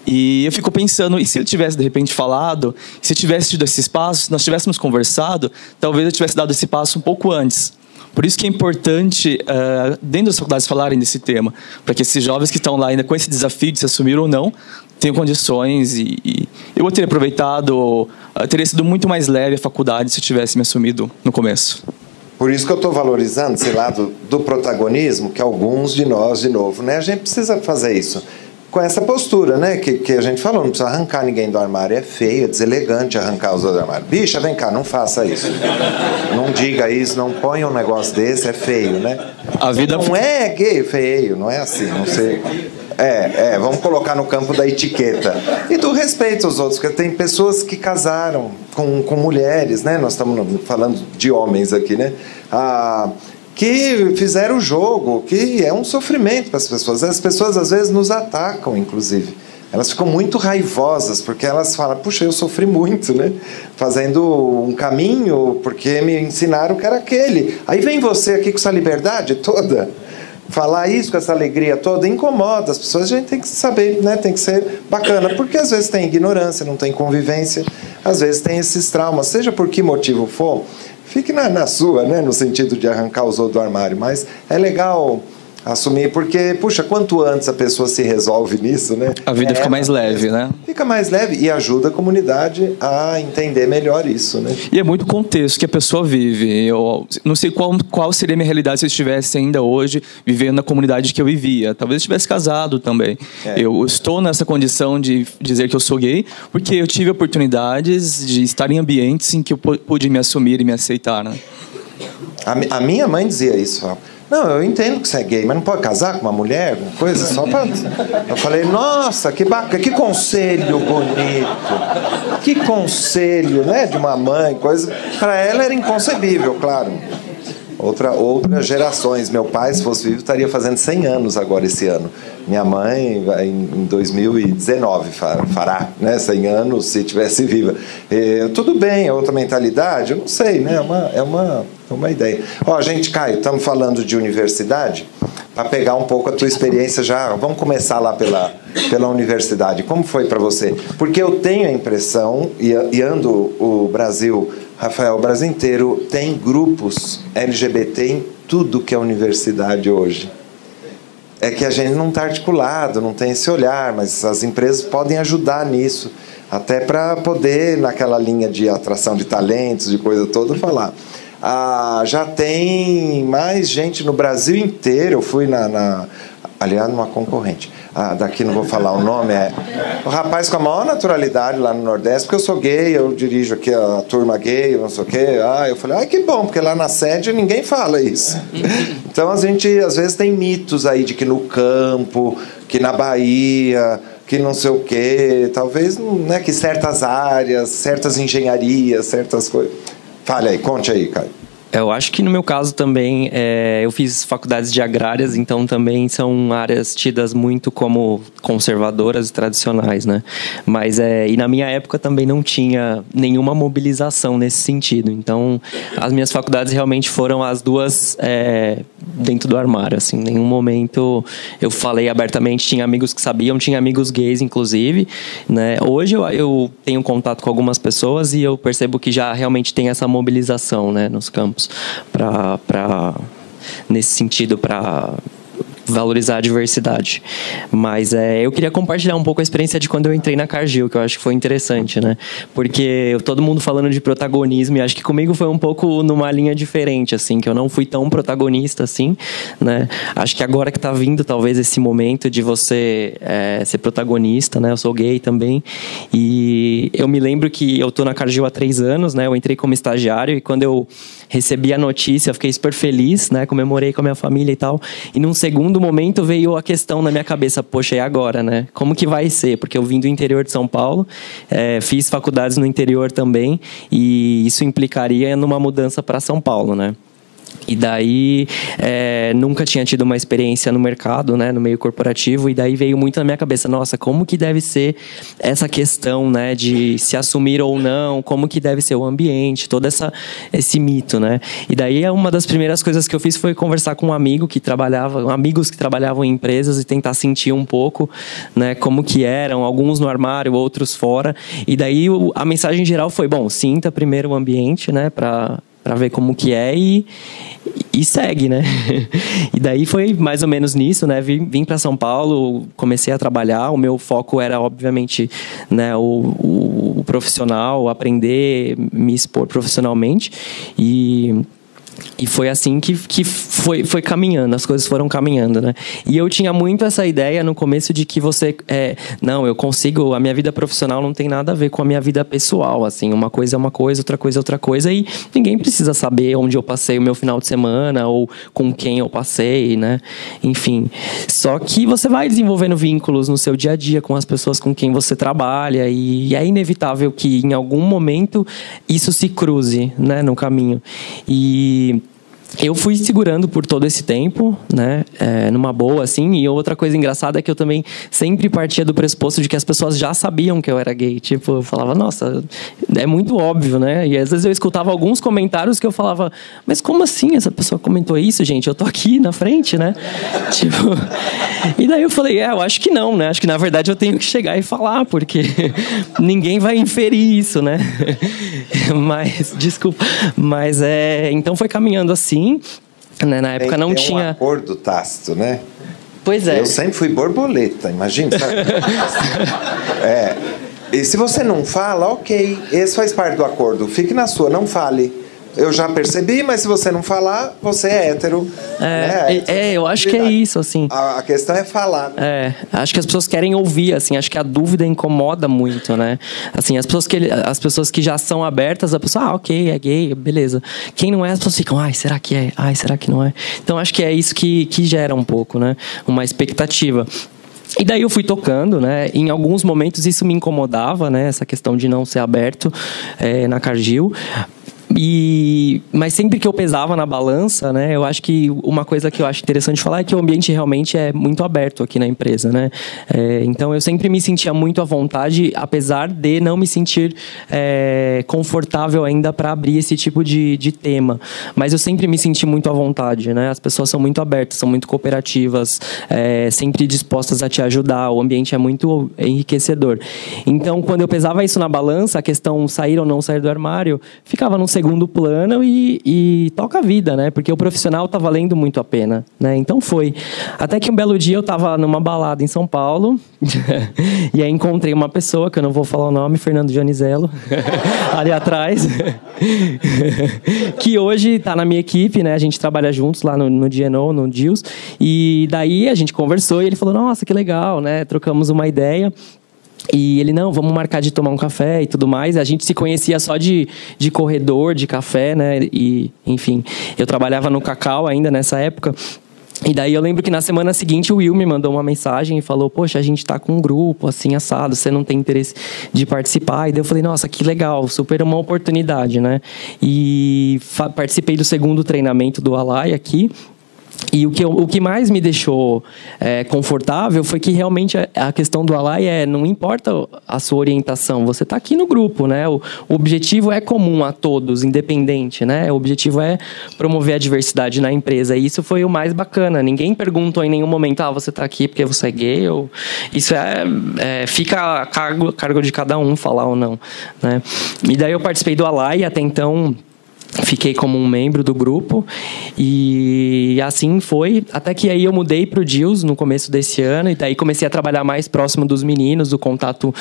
E eu fico pensando, e se ele tivesse de repente falado, se tivesse tido esse espaço, se nós tivéssemos conversado, talvez eu tivesse dado esse passo um pouco antes. Por isso que é importante, dentro das faculdades, falarem desse tema, para que esses jovens que estão lá ainda com esse desafio de se assumir ou não, tenham condições. E eu teria aproveitado, teria sido muito mais leve a faculdade se eu tivesse me assumido no começo. Por isso que eu estou valorizando, sei lá, do protagonismo, que alguns de nós, de novo, né? A gente precisa fazer isso com essa postura, né? Que a gente falou, não precisa arrancar ninguém do armário. É feio, é deselegante arrancar os outros do armário. Bicha, vem cá, não faça isso. Não diga isso, não ponha um negócio desse, é feio, né? A vida não é gay, feio, não é assim, não sei... vamos colocar no campo da etiqueta. E do respeito aos outros, porque tem pessoas que casaram com mulheres, né? Nós estamos falando de homens aqui, né? Que fizeram o jogo, que é um sofrimento para as pessoas. As pessoas, às vezes, nos atacam, inclusive. Elas ficam muito raivosas, porque elas falam, puxa, eu sofri muito, né? Fazendo um caminho, porque me ensinaram que era aquele. Aí vem você aqui com essa liberdade toda... Falar isso com essa alegria toda incomoda as pessoas. A gente tem que saber, né? Tem que ser bacana, porque às vezes tem ignorância, não tem convivência, às vezes tem esses traumas, seja por que motivo for, fique na sua, né? No sentido de arrancar os outros do armário, mas é legal assumir, porque, puxa, quanto antes a pessoa se resolve nisso, né? A vida fica mais leve, né? Fica mais leve e ajuda a comunidade a entender melhor isso, né? E é muito contexto que a pessoa vive. Eu não sei qual seria a minha realidade se eu estivesse ainda hoje vivendo na comunidade que eu vivia. Talvez eu estivesse casado também. Eu estou nessa condição de dizer que eu sou gay porque eu tive oportunidades de estar em ambientes em que eu pude me assumir e me aceitar, né? A minha mãe dizia isso, não, eu entendo que você é gay, mas não pode casar com uma mulher, uma coisa só para... Eu falei, nossa, que bacana, que conselho bonito. Que conselho, né, de uma mãe, coisa... Para ela era inconcebível, claro. Outras gerações. Meu pai, se fosse vivo, estaria fazendo 100 anos agora esse ano. Minha mãe, em 2019, fará, né, 100 anos, se tivesse viva. Tudo bem, é outra mentalidade? Eu não sei, né? É uma ideia. Gente, Caio, estamos falando de universidade, para pegar um pouco a tua experiência já. Vamos começar lá pela universidade. Como foi para você? Porque eu tenho a impressão, e ando o Brasil... Rafael, o Brasil inteiro tem grupos LGBT em tudo que é universidade hoje. É que a gente não está articulado, não tem esse olhar, mas as empresas podem ajudar nisso, até para poder, naquela linha de atração de talentos, de coisa toda, falar. Já tem mais gente no Brasil inteiro. Eu fui aliás, uma concorrente. Daqui não vou falar o nome, o rapaz com a maior naturalidade lá no Nordeste, porque eu sou gay, eu dirijo aqui a turma gay, não sei o quê. Eu falei, que bom, porque lá na sede ninguém fala isso. Então a gente, às vezes, tem mitos aí de que no campo, que na Bahia, que não sei o quê, talvez, né, que certas áreas, certas engenharias, certas coisas. Fale aí, conte aí, Caio. Eu acho que no meu caso também, eu fiz faculdades de agrárias, então também são áreas tidas muito como conservadoras e tradicionais, né? Mas, e na minha época também não tinha nenhuma mobilização nesse sentido. Então, as minhas faculdades realmente foram as duas dentro do armário, assim. Em nenhum momento eu falei abertamente, tinha amigos que sabiam, tinha amigos gays, inclusive, né? Hoje eu tenho contato com algumas pessoas e eu percebo que já realmente tem essa mobilização, né, nos campos. Nesse sentido, para valorizar a diversidade. Mas eu queria compartilhar um pouco a experiência de quando eu entrei na Cargill, que eu acho que foi interessante, né? Porque todo mundo falando de protagonismo, e acho que comigo foi um pouco numa linha diferente, assim, que eu não fui tão protagonista assim, né? Acho que agora que tá vindo, talvez, esse momento de você ser protagonista, né? Eu sou gay também, e eu me lembro que eu tô na Cargill há 3 anos, né? Eu entrei como estagiário, e quando eu recebi a notícia, eu fiquei super feliz, né? Comemorei com a minha família e tal. E num segundo momento veio a questão na minha cabeça, poxa, e agora, né? Como que vai ser? Porque eu vim do interior de São Paulo, fiz faculdades no interior também, e isso implicaria numa mudança para São Paulo, né? E daí, nunca tinha tido uma experiência no mercado, né, no meio corporativo, e daí veio muito na minha cabeça, nossa, como que deve ser essa questão, né, de se assumir ou não, como que deve ser o ambiente, todo esse mito, né. E daí, uma das primeiras coisas que eu fiz foi conversar com amigos que trabalhavam em empresas e tentar sentir um pouco, né, como que eram, alguns no armário, outros fora. E daí, a mensagem geral foi, bom, sinta primeiro o ambiente, né, para ver como que é e segue, né? E daí foi mais ou menos nisso, né? Vim para São Paulo, comecei a trabalhar. O meu foco era, obviamente, né, o profissional, aprender, me expor profissionalmente. E foi assim que foi caminhando, as coisas foram caminhando, né? E eu tinha muito essa ideia no começo de que você... não, eu consigo... A minha vida profissional não tem nada a ver com a minha vida pessoal, assim. Uma coisa é uma coisa, outra coisa é outra coisa. E ninguém precisa saber onde eu passei o meu final de semana ou com quem eu passei, né? Enfim. Só que você vai desenvolvendo vínculos no seu dia a dia com as pessoas com quem você trabalha e é inevitável que em algum momento isso se cruze, né, no caminho. E eu fui segurando por todo esse tempo, né, numa boa, assim. E outra coisa engraçada é que eu também sempre partia do pressuposto de que as pessoas já sabiam que eu era gay. Tipo, eu falava, nossa, é muito óbvio, né? E às vezes eu escutava alguns comentários que eu falava, mas como assim essa pessoa comentou isso, gente? Eu tô aqui na frente, né? Tipo... E daí eu falei, eu acho que não, né? Acho que na verdade eu tenho que chegar e falar, porque ninguém vai inferir isso, né? Mas, desculpa. Mas então foi caminhando assim. Né? Na época não tinha... um acordo tácito, né? Pois é. Eu sempre fui borboleta, imagina, sabe? E se você não fala, ok, esse faz parte do acordo. Fique na sua, não fale. Eu já percebi, mas se você não falar, você é hétero. Eu acho que é isso, assim. A questão é falar. Né? Acho que as pessoas querem ouvir, assim. Acho que a dúvida incomoda muito, né? Assim, as pessoas que já são abertas, a pessoa, ok, é gay, beleza. Quem não é, as pessoas ficam, será que é? Será que não é? Então, acho que é isso que gera um pouco, né? Uma expectativa. E daí eu fui tocando, né? Em alguns momentos isso me incomodava, né? Essa questão de não ser aberto na Cargill. Mas sempre que eu pesava na balança, né, eu acho que uma coisa que eu acho interessante falar é que o ambiente realmente é muito aberto aqui na empresa, né? Então eu sempre me sentia muito à vontade, apesar de não me sentir confortável ainda para abrir esse tipo de tema. Mas eu sempre me senti muito à vontade, né? As pessoas são muito abertas, são muito cooperativas, sempre dispostas a te ajudar. O ambiente é muito enriquecedor. Então, quando eu pesava isso na balança, a questão sair ou não sair do armário ficava num segundo segundo plano e toca a vida, né? Porque o profissional tá valendo muito a pena, né? Então foi. Até que um belo dia eu estava numa balada em São Paulo e aí encontrei uma pessoa, que eu não vou falar o nome, Fernando Dionizelo, ali atrás, que hoje está na minha equipe, né? A gente trabalha juntos lá no GNO, no Deals, e daí a gente conversou e ele falou, nossa, que legal, né? Trocamos uma ideia. E ele, não, vamos marcar de tomar um café e tudo mais. A gente se conhecia só de corredor, de café, né? E, enfim, eu trabalhava no Cacau ainda nessa época. E daí eu lembro que na semana seguinte o Will me mandou uma mensagem e falou, poxa, a gente tá com um grupo assim, assado, você não tem interesse de participar? E daí eu falei, nossa, que legal, super uma oportunidade, né? E participei do segundo treinamento do Alai aqui. E o que mais me deixou confortável foi que realmente a questão do Alai não importa a sua orientação, você está aqui no grupo, né? O objetivo é comum a todos, independente, né? O objetivo é promover a diversidade na empresa. E isso foi o mais bacana. Ninguém perguntou em nenhum momento, você está aqui porque você é gay? Ou... Isso fica a cargo de cada um falar ou não, né? E daí eu participei do Alai, até então... Fiquei como um membro do grupo e assim foi, até que aí eu mudei para o Deals no começo desse ano e daí comecei a trabalhar mais próximo dos meninos, o contato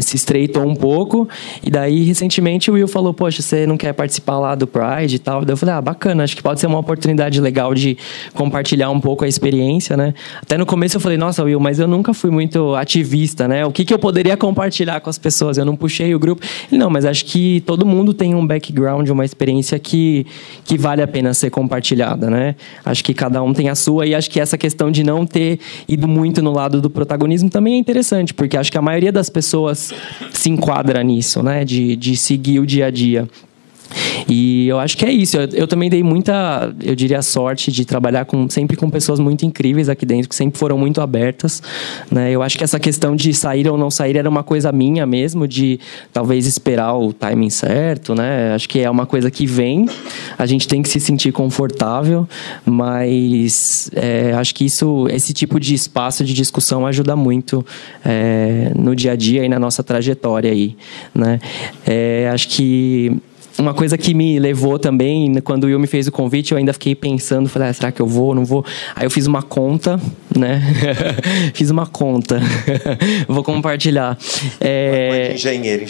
se estreitou um pouco e daí recentemente o Will falou, poxa, você não quer participar lá do Pride e tal? Daí eu falei, bacana, acho que pode ser uma oportunidade legal de compartilhar um pouco a experiência, né? Até no começo eu falei, nossa, Will, mas eu nunca fui muito ativista, né? O que eu poderia compartilhar com as pessoas? Eu não puxei o grupo. Ele, não, mas acho que todo mundo tem um background, uma experiência que vale a pena ser compartilhada, né? Acho que cada um tem a sua e acho que essa questão de não ter ido muito no lado do protagonismo também é interessante, porque acho que a maioria das pessoas se enquadra nisso, né? De seguir o dia a dia. E eu acho que é isso. Eu também dei muita, eu diria, sorte de trabalhar sempre com pessoas muito incríveis aqui dentro, que sempre foram muito abertas, né? Eu acho que essa questão de sair ou não sair era uma coisa minha mesmo, de talvez esperar o timing certo, né? Acho que é uma coisa que vem, a gente tem que se sentir confortável, mas acho que esse tipo de espaço de discussão ajuda muito no dia a dia e na nossa trajetória aí, né? Acho que uma coisa que me levou também, quando o Will me fez o convite, eu ainda fiquei pensando, falei, será que eu vou, não vou? Aí eu fiz uma conta, né? Fiz uma conta. Vou compartilhar. Engenheiro.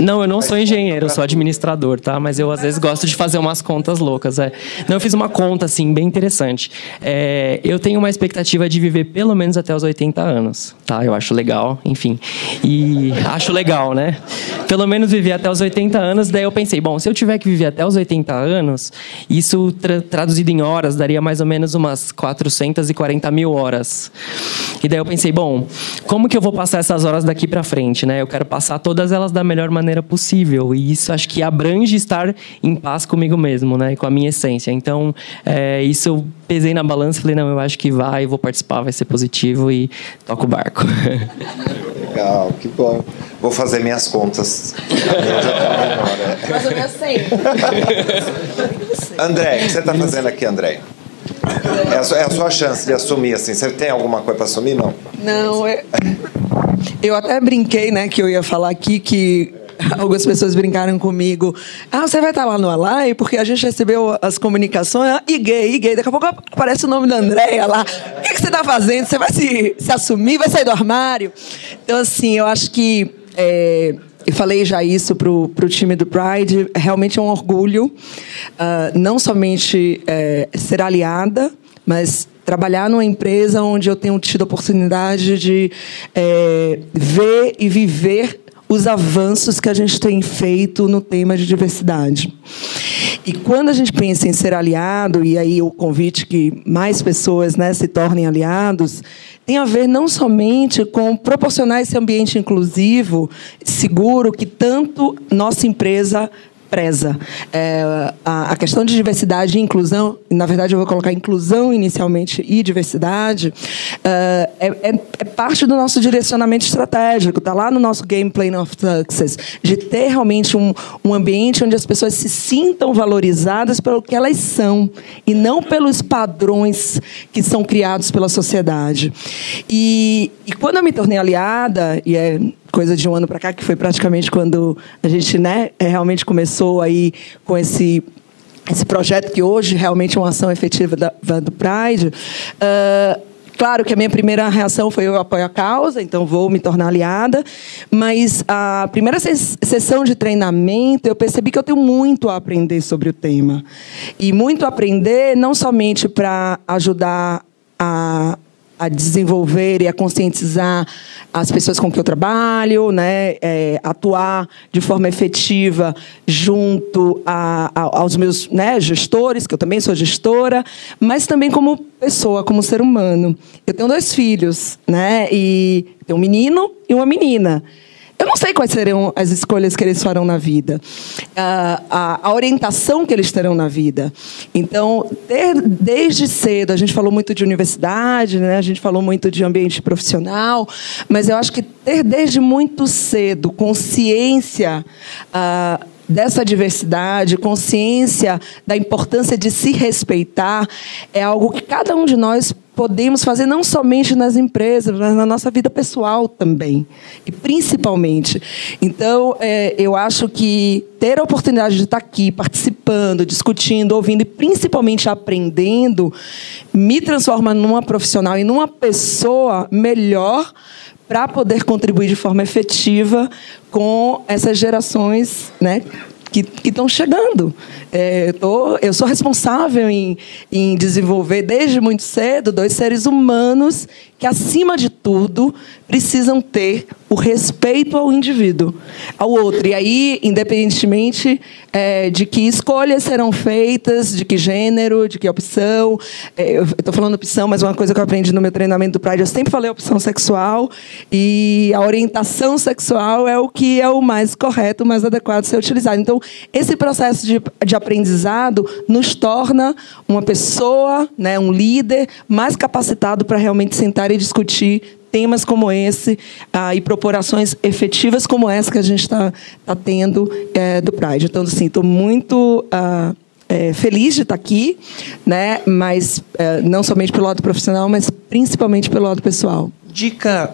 Não, eu não sou engenheiro, eu sou administrador, tá? Mas eu, às vezes, gosto de fazer umas contas loucas. Não, eu fiz uma conta, assim, bem interessante. Eu tenho uma expectativa de viver pelo menos até os 80 anos, tá? Eu acho legal, enfim. E acho legal, né? Pelo menos viver até os 80 anos, daí eu pensei, bom, se eu tiver que viver até os 80 anos, isso traduzido em horas daria mais ou menos umas 440 mil horas. E daí eu pensei, bom, como que eu vou passar essas horas daqui para frente, né? Eu quero passar todas elas da melhor maneira possível. E isso acho que abrange estar em paz comigo mesmo, né? Com a minha essência. Então, isso eu pesei na balança e falei, não, eu acho que vou participar, vai ser positivo e toco o barco. Legal, que bom. Vou fazer minhas contas. Mais ou menos 100. André, o que você está fazendo aqui, André? É a sua chance de assumir, assim. Você tem alguma coisa para assumir, não? Não, eu até brinquei, né, que eu ia falar aqui que algumas pessoas brincaram comigo. Você vai estar lá no Alai porque a gente recebeu as comunicações. E gay. Daqui a pouco aparece o nome da Andréia lá. O que você está fazendo? Você vai se assumir? Vai sair do armário? Então, assim, eu acho que... eu falei já isso para o time do Pride. Realmente é um orgulho não somente ser aliada, mas trabalhar numa empresa onde eu tenho tido a oportunidade de ver e viver os avanços que a gente tem feito no tema de diversidade. E quando a gente pensa em ser aliado, e aí o convite que mais pessoas, né, se tornem aliados, tem a ver não somente com proporcionar esse ambiente inclusivo, seguro, que tanto nossa empresa preza. A questão de diversidade e inclusão, na verdade eu vou colocar inclusão inicialmente e diversidade, é parte do nosso direcionamento estratégico, está lá no nosso Game Plan of Success, de ter realmente um ambiente onde as pessoas se sintam valorizadas pelo que elas são e não pelos padrões que são criados pela sociedade. E quando eu me tornei aliada, coisa de um ano para cá, que foi praticamente quando a gente, né, realmente começou aí com esse projeto que hoje realmente é uma ação efetiva do Pride. Claro que a minha primeira reação foi eu apoio a causa, então vou me tornar aliada, mas a primeira sessão de treinamento eu percebi que eu tenho muito a aprender sobre o tema. E muito a aprender não somente para ajudar a desenvolver e a conscientizar as pessoas com que eu trabalho, né, atuar de forma efetiva junto aos meus, né, gestores, que eu também sou gestora, mas também como pessoa, como ser humano. Eu tenho 2 filhos, né, e tenho um menino e uma menina. Eu não sei quais serão as escolhas que eles farão na vida, a orientação que eles terão na vida. Então, desde cedo, a gente falou muito de universidade, né? A gente falou muito de ambiente profissional, mas eu acho que ter desde muito cedo consciência dessa diversidade, consciência da importância de se respeitar, é algo que cada um de nós podemos fazer não somente nas empresas, mas na nossa vida pessoal também, e principalmente. Então, eu acho que ter a oportunidade de estar aqui, participando, discutindo, ouvindo e principalmente aprendendo, me transforma numa profissional e numa pessoa melhor para poder contribuir de forma efetiva com essas gerações, né, que estão chegando. Eu sou responsável em desenvolver, desde muito cedo, 2 seres humanos que, acima de tudo, precisam ter o respeito ao indivíduo, ao outro. E aí, independentemente de que escolhas serão feitas, de que gênero, de que opção. Eu estou falando opção, mas uma coisa que eu aprendi no meu treinamento do Pride, eu sempre falei opção sexual, e a orientação sexual é o que é o mais correto, o mais adequado a ser utilizado. Então, esse processo de aprendizado nos torna uma pessoa, né, um líder mais capacitado para realmente sentar e discutir temas como esse e propor ações efetivas como essa que a gente está tendo do Pride. Então, assim, estou muito feliz de estar aqui, né? Mas não somente pelo lado profissional, mas principalmente pelo lado pessoal. Dica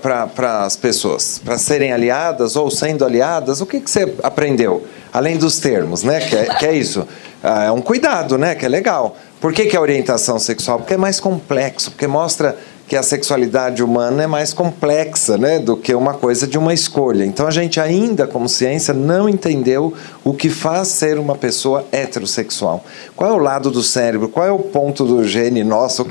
para as pessoas, para serem aliadas ou sendo aliadas, o que você aprendeu? Além dos termos, né? Que é isso. É um cuidado, né? Que é legal. Por que a orientação sexual? Porque é mais complexo, porque mostra que a sexualidade humana é mais complexa, né, do que uma coisa de uma escolha. Então, a gente ainda, como ciência, não entendeu o que faz ser uma pessoa heterossexual. Qual é o lado do cérebro? Qual é o ponto do gene nosso?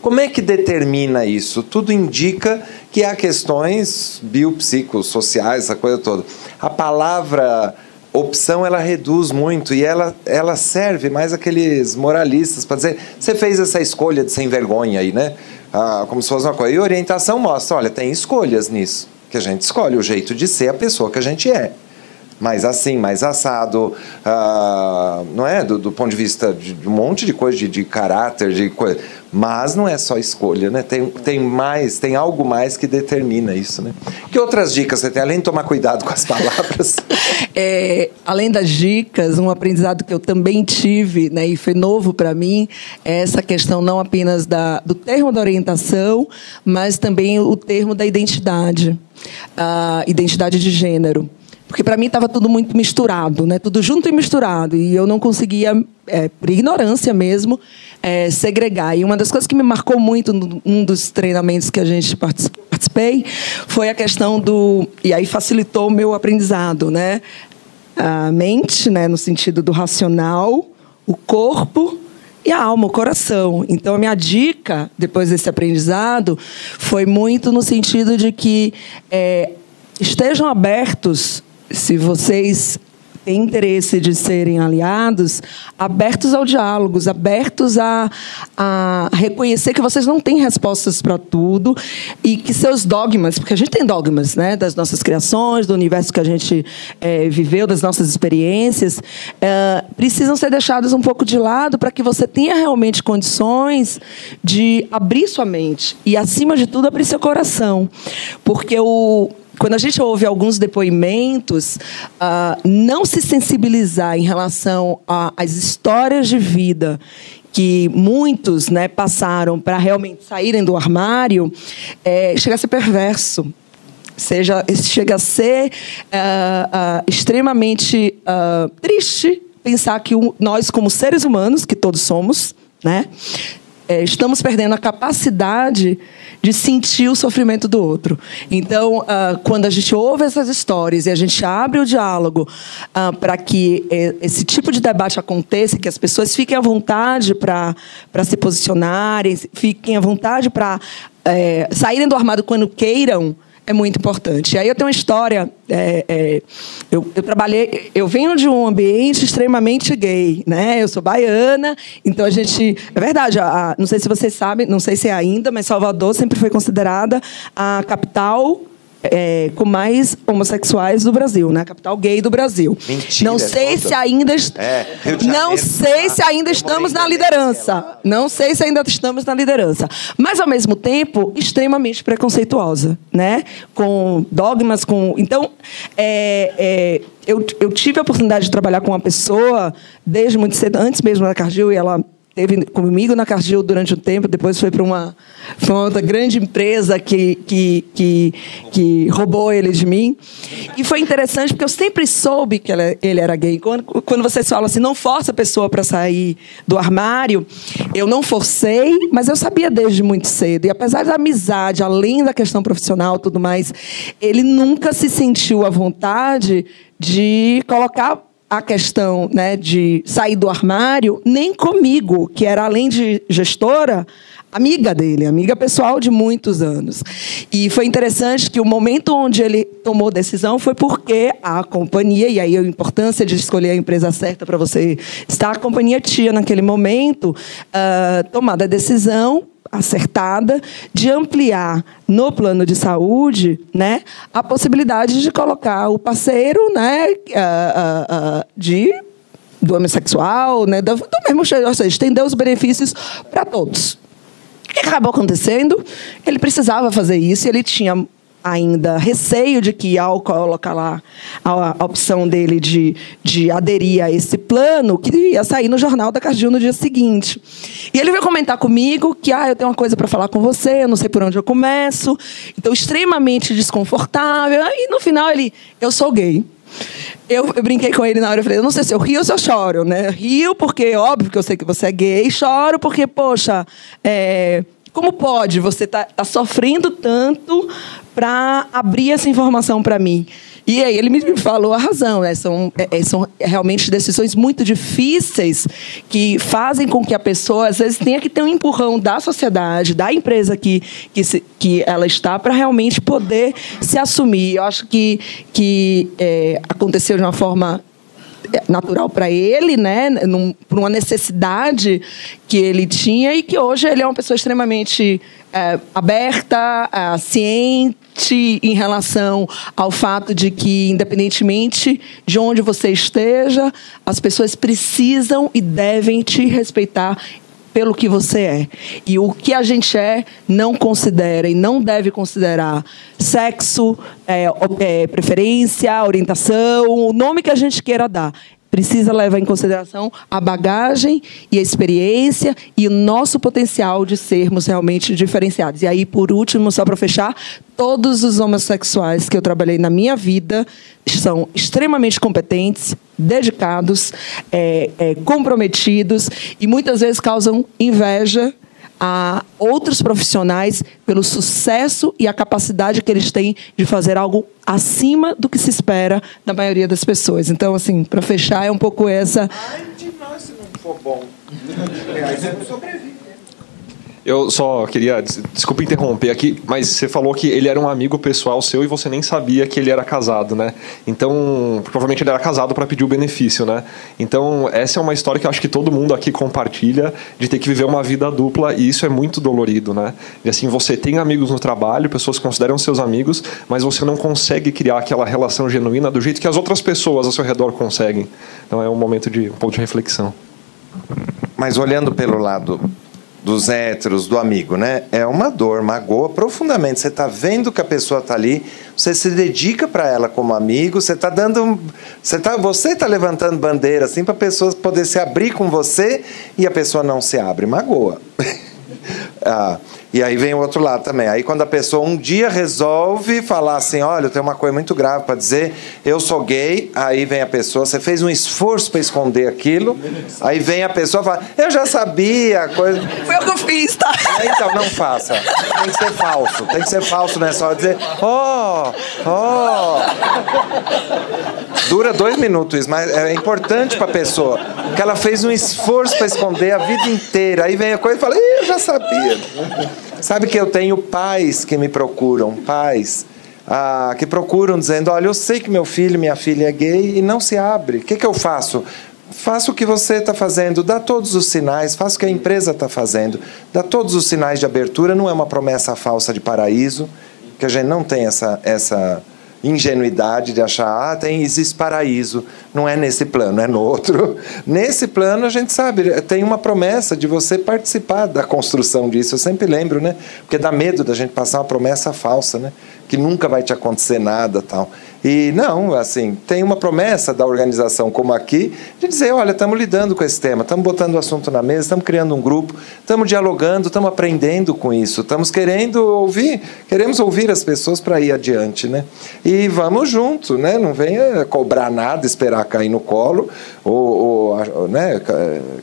Como é que determina isso? Tudo indica que há questões biopsicossociais, essa coisa toda. A palavra opção, ela reduz muito e ela serve mais aqueles moralistas para dizer, você fez essa escolha de sem vergonha aí, né? Como se fosse uma coisa. E orientação mostra, olha, tem escolhas nisso, que a gente escolhe o jeito de ser a pessoa que a gente é. Mais assim, mais assado, não é? Do ponto de vista de um monte de coisa, de caráter, de coisa. Mas não é só escolha, né? Tem algo mais que determina isso, né? Que outras dicas você tem, além de tomar cuidado com as palavras? Além das dicas, um aprendizado que eu também tive, né, e foi novo para mim, é essa questão não apenas do termo da orientação, mas também o termo da identidade, a identidade de gênero. Porque, para mim, estava tudo muito misturado, né? Tudo junto e misturado. E eu não conseguia, por ignorância mesmo, segregar. E uma das coisas que me marcou muito num dos treinamentos que a gente participei foi a questão e aí facilitou o meu aprendizado, né? A mente, né, no sentido do racional, o corpo e a alma, o coração. Então, a minha dica, depois desse aprendizado, foi muito no sentido de que estejam abertos, se vocês têm interesse de serem aliados, abertos ao diálogo, abertos a reconhecer que vocês não têm respostas para tudo e que seus dogmas, porque a gente tem dogmas, né, das nossas criações, do universo que a gente viveu, das nossas experiências, precisam ser deixados um pouco de lado para que você tenha realmente condições de abrir sua mente e, acima de tudo, abrir seu coração. Porque quando a gente ouve alguns depoimentos, não se sensibilizar em relação às histórias de vida que muitos, né, passaram para realmente saírem do armário, chega a ser perverso. chega a ser extremamente triste pensar que nós, como seres humanos, que todos somos, né, estamos perdendo a capacidade de sentir o sofrimento do outro. Então, quando a gente ouve essas histórias e a gente abre o diálogo para que esse tipo de debate aconteça, que as pessoas fiquem à vontade para se posicionarem, fiquem à vontade para saírem do armário quando queiram, é muito importante. Aí eu tenho uma história. Eu venho de um ambiente extremamente gay, né? Eu sou baiana, então a gente. É verdade, não sei se vocês sabem, não sei se é ainda, mas Salvador sempre foi considerada a capital com mais homossexuais do Brasil, né? A capital gay do Brasil. Mentira, não sei se ainda não sei se ainda estamos na liderança. Não sei se ainda estamos na liderança. Mas ao mesmo tempo extremamente preconceituosa, né? Com dogmas, então eu tive a oportunidade de trabalhar com uma pessoa desde muito cedo, antes mesmo da Cargill, e ela esteve comigo na Cargill durante um tempo, depois foi para uma outra grande empresa que roubou ele de mim. E foi interessante, porque eu sempre soube que ele era gay. Quando vocês falam assim, não força a pessoa para sair do armário, eu não forcei, mas eu sabia desde muito cedo. E apesar da amizade, além da questão profissional e tudo mais, ele nunca se sentiu à vontade de colocar a questão, né, de sair do armário, nem comigo, que era, além de gestora, amiga dele, amiga pessoal de muitos anos. E foi interessante que o momento onde ele tomou decisão foi porque a companhia, e aí a importância de escolher a empresa certa para você estar, a companhia tinha, naquele momento, tomado a decisão acertada de ampliar no plano de saúde, né, a possibilidade de colocar o parceiro, né, do homossexual, né, do mesmo jeito, ou seja, estender os benefícios para todos. O que acabou acontecendo? Ele precisava fazer isso e ele tinha ainda receio de que, ao colocar lá a opção dele de aderir a esse plano, que ia sair no jornal da Cargill no dia seguinte. E ele veio comentar comigo que eu tenho uma coisa para falar com você, eu não sei por onde eu começo. Então, extremamente desconfortável. E, no final, eu sou gay. Eu brinquei com ele na hora, eu falei, eu não sei se eu rio ou se eu choro, né? Rio porque, óbvio, que eu sei que você é gay, choro porque, poxa, como pode você tá sofrendo tanto para abrir essa informação para mim? E aí ele me falou a razão, né? São realmente decisões muito difíceis que fazem com que a pessoa, às vezes, tenha que ter um empurrão da sociedade, da empresa que ela está, para realmente poder se assumir. Eu acho que aconteceu de uma forma natural para ele, né, por uma necessidade que ele tinha, e que hoje ele é uma pessoa extremamente aberta, ciente em relação ao fato de que, independentemente de onde você esteja, as pessoas precisam e devem te respeitar pelo que você é. E o que a gente não considera e não deve considerar sexo, preferência, orientação, o nome que a gente queira dar. Precisa levar em consideração a bagagem e a experiência e o nosso potencial de sermos realmente diferenciados. E aí, por último, só para fechar, todos os homossexuais que eu trabalhei na minha vida são extremamente competentes, dedicados, comprometidos e muitas vezes causam inveja a outros profissionais pelo sucesso e a capacidade que eles têm de fazer algo acima do que se espera da maioria das pessoas. Então, assim, para fechar, é um pouco essa... Ai de nós, se não for bom. Aí você não sobrevive. Eu só queria, desculpa interromper aqui, mas você falou que ele era um amigo pessoal seu e você nem sabia que ele era casado, né? Então, provavelmente ele era casado para pedir o benefício, né? Então, essa é uma história que eu acho que todo mundo aqui compartilha, de ter que viver uma vida dupla, e isso é muito dolorido, né? E assim, você tem amigos no trabalho, pessoas que consideram seus amigos, mas você não consegue criar aquela relação genuína do jeito que as outras pessoas ao seu redor conseguem. Então, é um momento um pouco de reflexão. Mas olhando pelo lado dos héteros, do amigo, né? É uma dor, magoa profundamente. Você está vendo que a pessoa está ali, você se dedica para ela como amigo, você está dando, você está levantando bandeira assim para a pessoa poder se abrir com você e a pessoa não se abre, magoa. E aí vem o outro lado também. Aí quando a pessoa um dia resolve falar assim, olha, eu tenho uma coisa muito grave para dizer, eu sou gay, aí vem a pessoa, você fez um esforço para esconder aquilo, aí vem a pessoa e fala, eu já sabia, coisa... Foi o que eu fiz, tá? Então, não faça. Tem que ser falso. Tem que ser falso, não é só dizer, Dura 2 minutos isso, mas é importante para a pessoa, que ela fez um esforço para esconder a vida inteira. Aí vem a coisa e fala, eu já sabia. Sabe que eu tenho pais que me procuram, pais que procuram dizendo, olha, eu sei que meu filho, minha filha é gay e não se abre. O que eu faço? Faça o que você está fazendo, dá todos os sinais, faça o que a empresa está fazendo, dá todos os sinais de abertura, não é uma promessa falsa de paraíso, que a gente não tem essa ingenuidade de achar, existe paraíso, não é nesse plano, é no outro. Nesse plano a gente sabe, tem uma promessa de você participar da construção disso, eu sempre lembro, né? Porque dá medo da gente passar uma promessa falsa, né? Que nunca vai te acontecer nada, tal. E não, assim, tem uma promessa da organização como aqui, de dizer, olha, estamos lidando com esse tema, estamos botando o assunto na mesa, estamos criando um grupo, estamos dialogando, estamos aprendendo com isso, estamos queremos ouvir as pessoas para ir adiante, né? E vamos junto, né? Não venha cobrar nada, esperar cair no colo, ou né,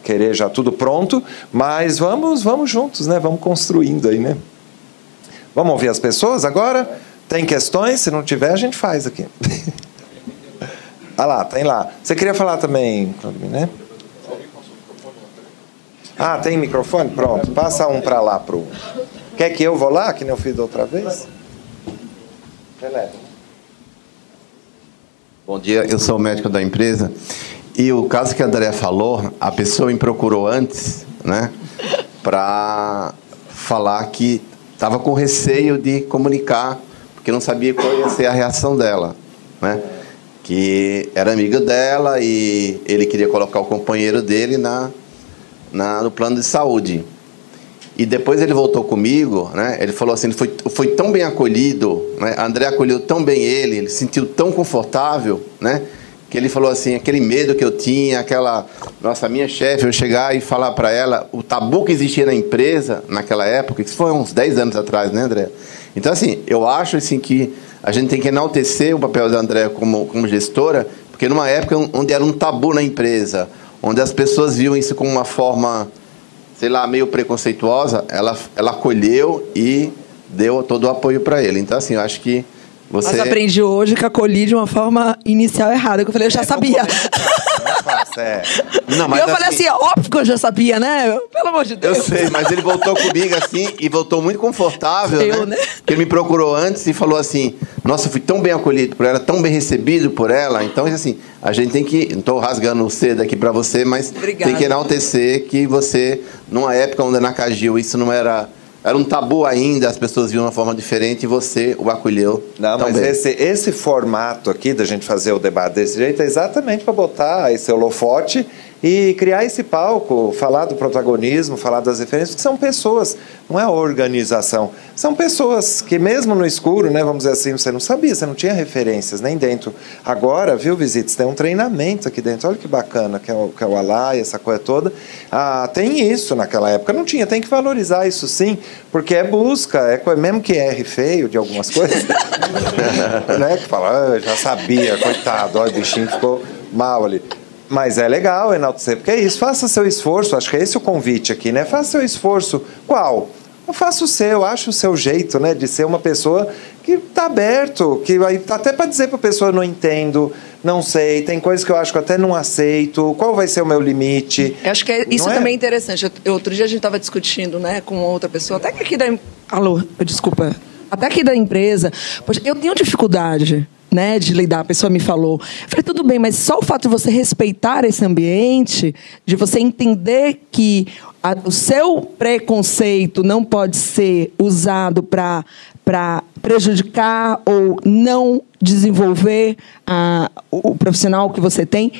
querer já tudo pronto, mas vamos juntos, né? Vamos construindo aí, né? Vamos ouvir as pessoas agora? Tem questões? Se não tiver, a gente faz aqui. Lá, tem lá. Você queria falar também, né? Tem microfone? Pronto. Passa um para lá. Quer que eu vou lá, que nem eu fiz da outra vez? Beleza. Bom dia, eu sou o médico da empresa. E o caso que a Andrea falou, a pessoa me procurou antes, né? Para falar que estava com receio de comunicar, porque não sabia qual ia ser a reação dela, né? Que era amiga dela e ele queria colocar o companheiro dele no plano de saúde. E depois ele voltou comigo, né? Ele falou assim, ele foi tão bem acolhido, né? A André acolheu tão bem ele se sentiu tão confortável, né? Que ele falou assim, aquele medo que eu tinha, nossa, minha chefe, eu chegar e falar para ela o tabu que existia na empresa naquela época, isso foi uns 10 anos atrás, né, André? Então, assim, eu acho assim, que a gente tem que enaltecer o papel da André como gestora, porque numa época onde era um tabu na empresa, onde as pessoas viam isso como uma forma, sei lá, meio preconceituosa, ela acolheu e deu todo o apoio para ele. Então, assim, eu acho que você... Mas aprendi hoje que acolhi de uma forma inicial errada, que eu falei, eu já sabia. Não, mas e eu falei assim, óbvio que eu já sabia, né? Pelo amor de Deus. Eu sei, mas ele voltou comigo assim, e voltou muito confortável, né? Porque ele me procurou antes e falou assim, nossa, eu fui tão bem acolhido por ela, tão bem recebido por ela. Então, assim, a gente tem que... Não estou rasgando o cedo aqui para você, mas tem que enaltecer que você, numa época onde na Cagil isso não era um tabu ainda, as pessoas viam de uma forma diferente e você o acolheu. Não, mas esse formato aqui da gente fazer o debate desse jeito é exatamente para botar esse holofote e criar esse palco, falar do protagonismo, falar das referências, que são pessoas, não é organização. São pessoas que mesmo no escuro, né, vamos dizer assim, você não sabia, você não tinha referências nem dentro. Agora, viu, Visites, tem um treinamento aqui dentro, olha que bacana, que é o Alai, essa coisa toda. Tem isso naquela época, não tinha, tem que valorizar isso sim, porque é busca, mesmo que erre feio de algumas coisas, né, que fala, já sabia, coitado, olha, o bichinho ficou mal ali. Mas é legal enaltecer, porque é isso, faça seu esforço, acho que é esse o convite aqui, né? Faça seu esforço. Qual? Faça o seu, ache o seu jeito, né? De ser uma pessoa que está aberto, que vai até para dizer para a pessoa, não entendo, não sei, tem coisas que eu acho que eu até não aceito, qual vai ser o meu limite? Eu acho que isso também é interessante. Outro dia a gente estava discutindo, né, com outra pessoa, até que aqui da... Alô, desculpa. Até aqui da empresa. Poxa, eu tenho dificuldade, né, de lidar, a pessoa me falou. Eu falei, tudo bem, mas só o fato de você respeitar esse ambiente, de você entender que o seu preconceito não pode ser usado para prejudicar ou não desenvolver o profissional que você tem,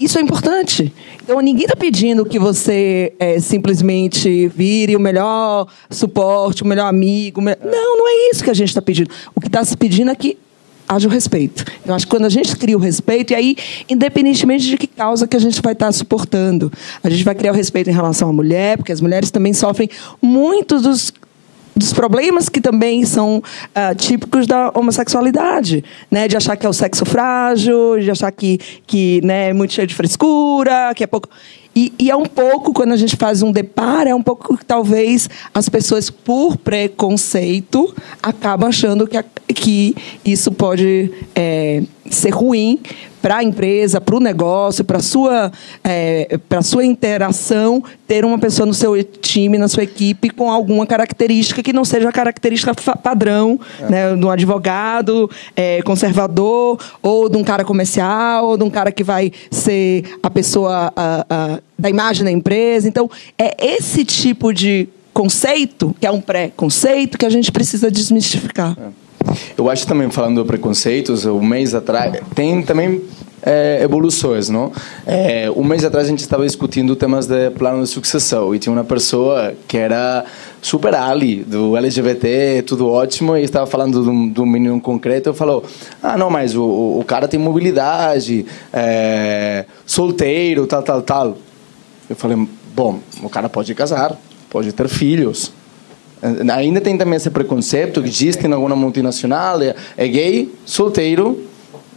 isso é importante. Então, ninguém está pedindo que você simplesmente vire o melhor suporte, o melhor amigo. Não é isso que a gente está pedindo. O que está se pedindo é que haja o respeito. Eu acho que quando a gente cria o respeito, e aí, independentemente de que causa que a gente vai estar suportando, a gente vai criar o respeito em relação à mulher, porque as mulheres também sofrem muitos dos problemas que também são típicos da homossexualidade, né? De achar que é o sexo frágil, de achar que né, é muito cheio de frescura, que é pouco... E é um pouco, quando a gente faz um deparo, é um pouco que talvez as pessoas, por preconceito, acabam achando que isso pode ser ruim para a empresa, para o negócio, para a sua interação, ter uma pessoa no seu time, na sua equipe, com alguma característica que não seja a característica padrão, né, de um advogado conservador, ou de um cara comercial, ou de um cara que vai ser a pessoa da imagem da empresa. Então, é esse tipo de conceito, que é um pré-conceito, que a gente precisa desmistificar. Eu acho também, falando de preconceitos, um mês atrás, tem também evoluções, não? Um mês atrás a gente estava discutindo temas de plano de sucessão e tinha uma pessoa que era super ali, do LGBT, tudo ótimo, e estava falando de um menino concreto, e falou, não, mas o cara tem mobilidade, solteiro, tal. Eu falei, bom, o cara pode casar, pode ter filhos. Ainda tem também esse preconceito que existe em alguma multinacional, é gay, solteiro,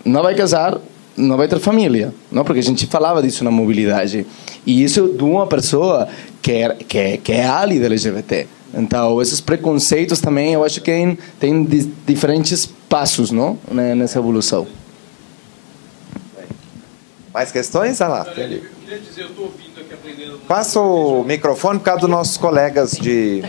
não vai casar, não vai ter família, não? Porque a gente falava disso na mobilidade. E isso de uma pessoa que é ali da LGBT. Então, esses preconceitos também, eu acho que tem diferentes passos, não? Nessa evolução. Mais questões? Olha lá. Eu queria dizer, eu estou ouvindo aqui, aprendendo... Passa o microfone por causa dos nossos colegas de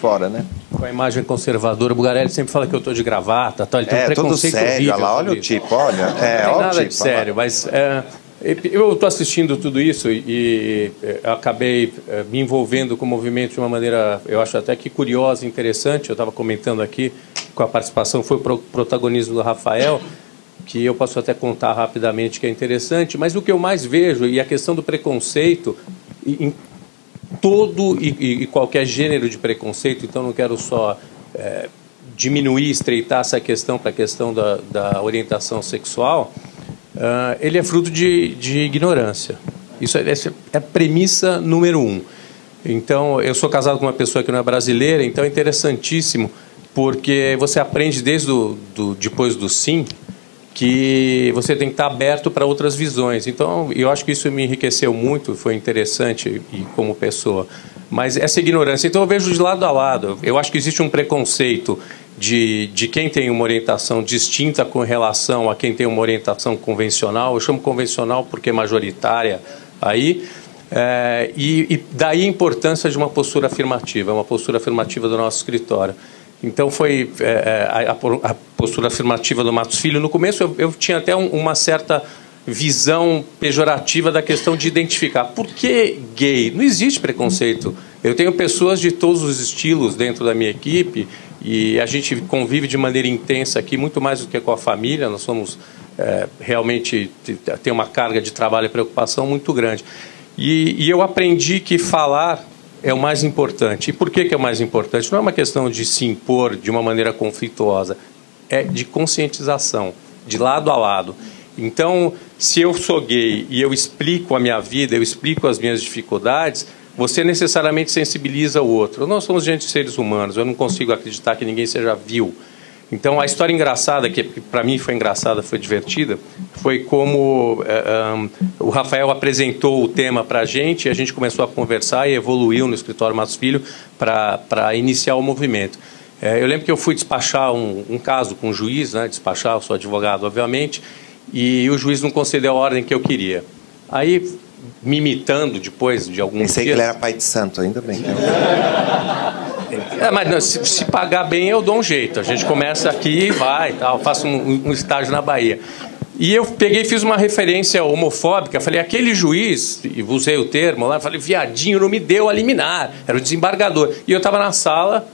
fora, né? Com a imagem conservadora, o Bugarelli sempre fala que eu estou de gravata, tal. Ele tem um preconceito tudo sério, horrível. Olha lá, olha o tipo, olha. Não tem nada de sério, mas eu estou assistindo tudo isso e acabei me envolvendo com o movimento de uma maneira, eu acho até que curiosa e interessante. Eu estava comentando aqui com a participação, foi o protagonismo do Rafael, que eu posso até contar rapidamente que é interessante, mas o que eu mais vejo, e a questão do preconceito, em todo e qualquer gênero de preconceito, então não quero só diminuir, estreitar essa questão para a questão da orientação sexual, ele é fruto de ignorância. Isso é a premissa número 1. Então, eu sou casado com uma pessoa que não é brasileira, então é interessantíssimo, porque você aprende desde depois do sim, que você tem que estar aberto para outras visões. Então, eu acho que isso me enriqueceu muito, foi interessante como pessoa. Mas essa ignorância, então eu vejo de lado a lado. Eu acho que existe um preconceito de quem tem uma orientação distinta com relação a quem tem uma orientação convencional. Eu chamo convencional porque é majoritária aí. E daí a importância de uma postura afirmativa do nosso escritório. Então, foi a postura afirmativa do Matos Filho. No começo, eu tinha até uma certa visão pejorativa da questão de identificar. Por que gay? Não existe preconceito. Eu tenho pessoas de todos os estilos dentro da minha equipe e a gente convive de maneira intensa aqui, muito mais do que com a família. Nós somos realmente... tem uma carga de trabalho e preocupação muito grande. E eu aprendi que falar é o mais importante. E por que é o mais importante? Não é uma questão de se impor de uma maneira conflituosa, é de conscientização, de lado a lado. Então, se eu sou gay e eu explico a minha vida, eu explico as minhas dificuldades, você necessariamente sensibiliza o outro. Nós somos gente de seres humanos, eu não consigo acreditar que ninguém seja vil. Então, a história engraçada, que para mim foi engraçada, foi divertida, foi como o Rafael apresentou o tema para a gente começou a conversar e evoluiu no escritório Matos Filho para iniciar o movimento. Eu lembro que eu fui despachar um caso com o juiz, né, eu sou advogado, obviamente, e o juiz não concedeu a ordem que eu queria. Aí, me imitando depois de alguns dias... Pensei que ele era pai de santo, ainda bem. Mas não, se pagar bem, eu dou um jeito. A gente começa aqui, vai, tal, faço um estágio na Bahia. E eu peguei e fiz uma referência homofóbica. Falei, aquele juiz, e usei o termo lá, falei, viadinho, não me deu a liminar. Era o desembargador. E eu estava na sala,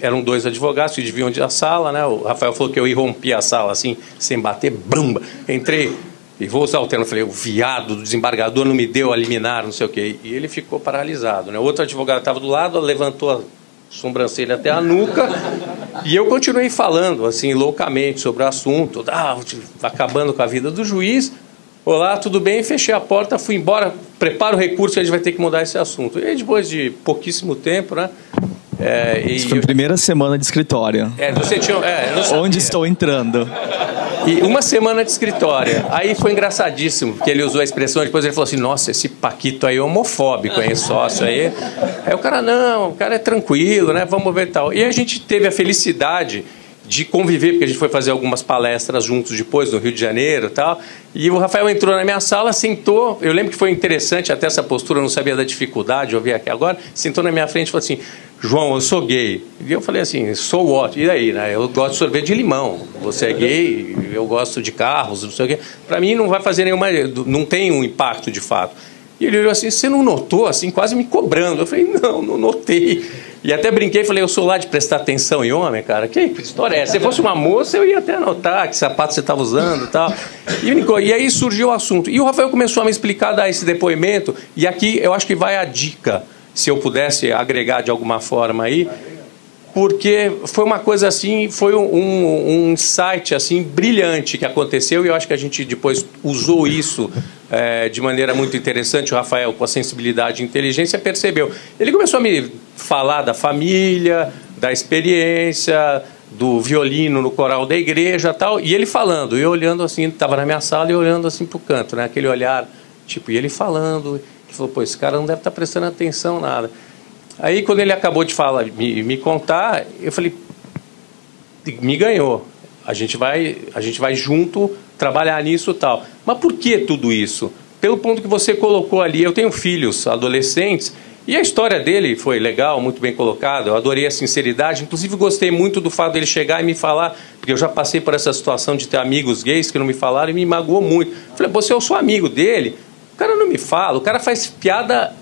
eram 2 advogados que dividiam a sala, né? O Rafael falou que eu irrompi a sala assim, sem bater, brumba. Entrei, e vou usar o termo, falei, o viado do desembargador não me deu a liminar, não sei o quê. E ele ficou paralisado, né? O outro advogado estava do lado, levantou sobrancelha até a nuca, e eu continuei falando, assim, loucamente sobre o assunto, acabando com a vida do juiz. Olá, tudo bem? Fechei a porta, fui embora, prepara o recurso que a gente vai ter que mudar esse assunto. E aí, depois de pouquíssimo tempo, né? Isso foi a primeira semana de escritório. Onde estou entrando? E uma semana de escritório. Aí foi engraçadíssimo, porque ele usou a expressão, depois ele falou assim, nossa, esse Paquito aí é homofóbico, hein, sócio aí. Aí o cara, não, o cara é tranquilo, né? Vamos ver tal. E a gente teve a felicidade de conviver, porque a gente foi fazer algumas palestras juntos depois, no Rio de Janeiro e tal. E o Rafael entrou na minha sala, sentou. Eu lembro que foi interessante até essa postura, eu não sabia da dificuldade, eu vi aqui agora. Sentou na minha frente e falou assim, João, eu sou gay. E eu falei assim, sou what? E daí, né? Eu gosto de sorvete de limão. Você é gay, eu gosto de carros, não sei o quê. Para mim não vai fazer nenhuma... Não tem um impacto de fato. E ele olhou assim, você não notou? Assim, quase me cobrando. Eu falei, não notei. E até brinquei e falei, eu sou lá de prestar atenção em homem, cara. Que história é essa? Se fosse uma moça, eu ia até anotar que sapato você estava usando e tal. E aí surgiu o assunto. E o Rafael começou a me explicar, dar esse depoimento. E aqui eu acho que vai a dica, se eu pudesse agregar de alguma forma aí, porque foi uma coisa assim, foi um insight assim, brilhante que aconteceu e eu acho que a gente depois usou isso de maneira muito interessante. O Rafael, com a sensibilidade e inteligência, percebeu. Ele começou a me falar da família, da experiência, do violino no coral da igreja e tal, e ele falando, e eu olhando assim, estava na minha sala e olhando assim para o canto, né? Aquele olhar, tipo, e ele falando, ele falou, pô, esse cara não deve estar prestando atenção nada. Aí, quando ele acabou de falar, me contar, eu falei, me ganhou. A gente vai junto trabalhar nisso e tal. Mas por que tudo isso? Pelo ponto que você colocou ali, eu tenho filhos adolescentes, e a história dele foi legal, muito bem colocada, eu adorei a sinceridade, inclusive gostei muito do fato dele chegar e me falar, porque eu já passei por essa situação de ter amigos gays que não me falaram e me magoou muito. Eu falei, você, eu sou amigo dele, o cara não me fala, o cara faz piada...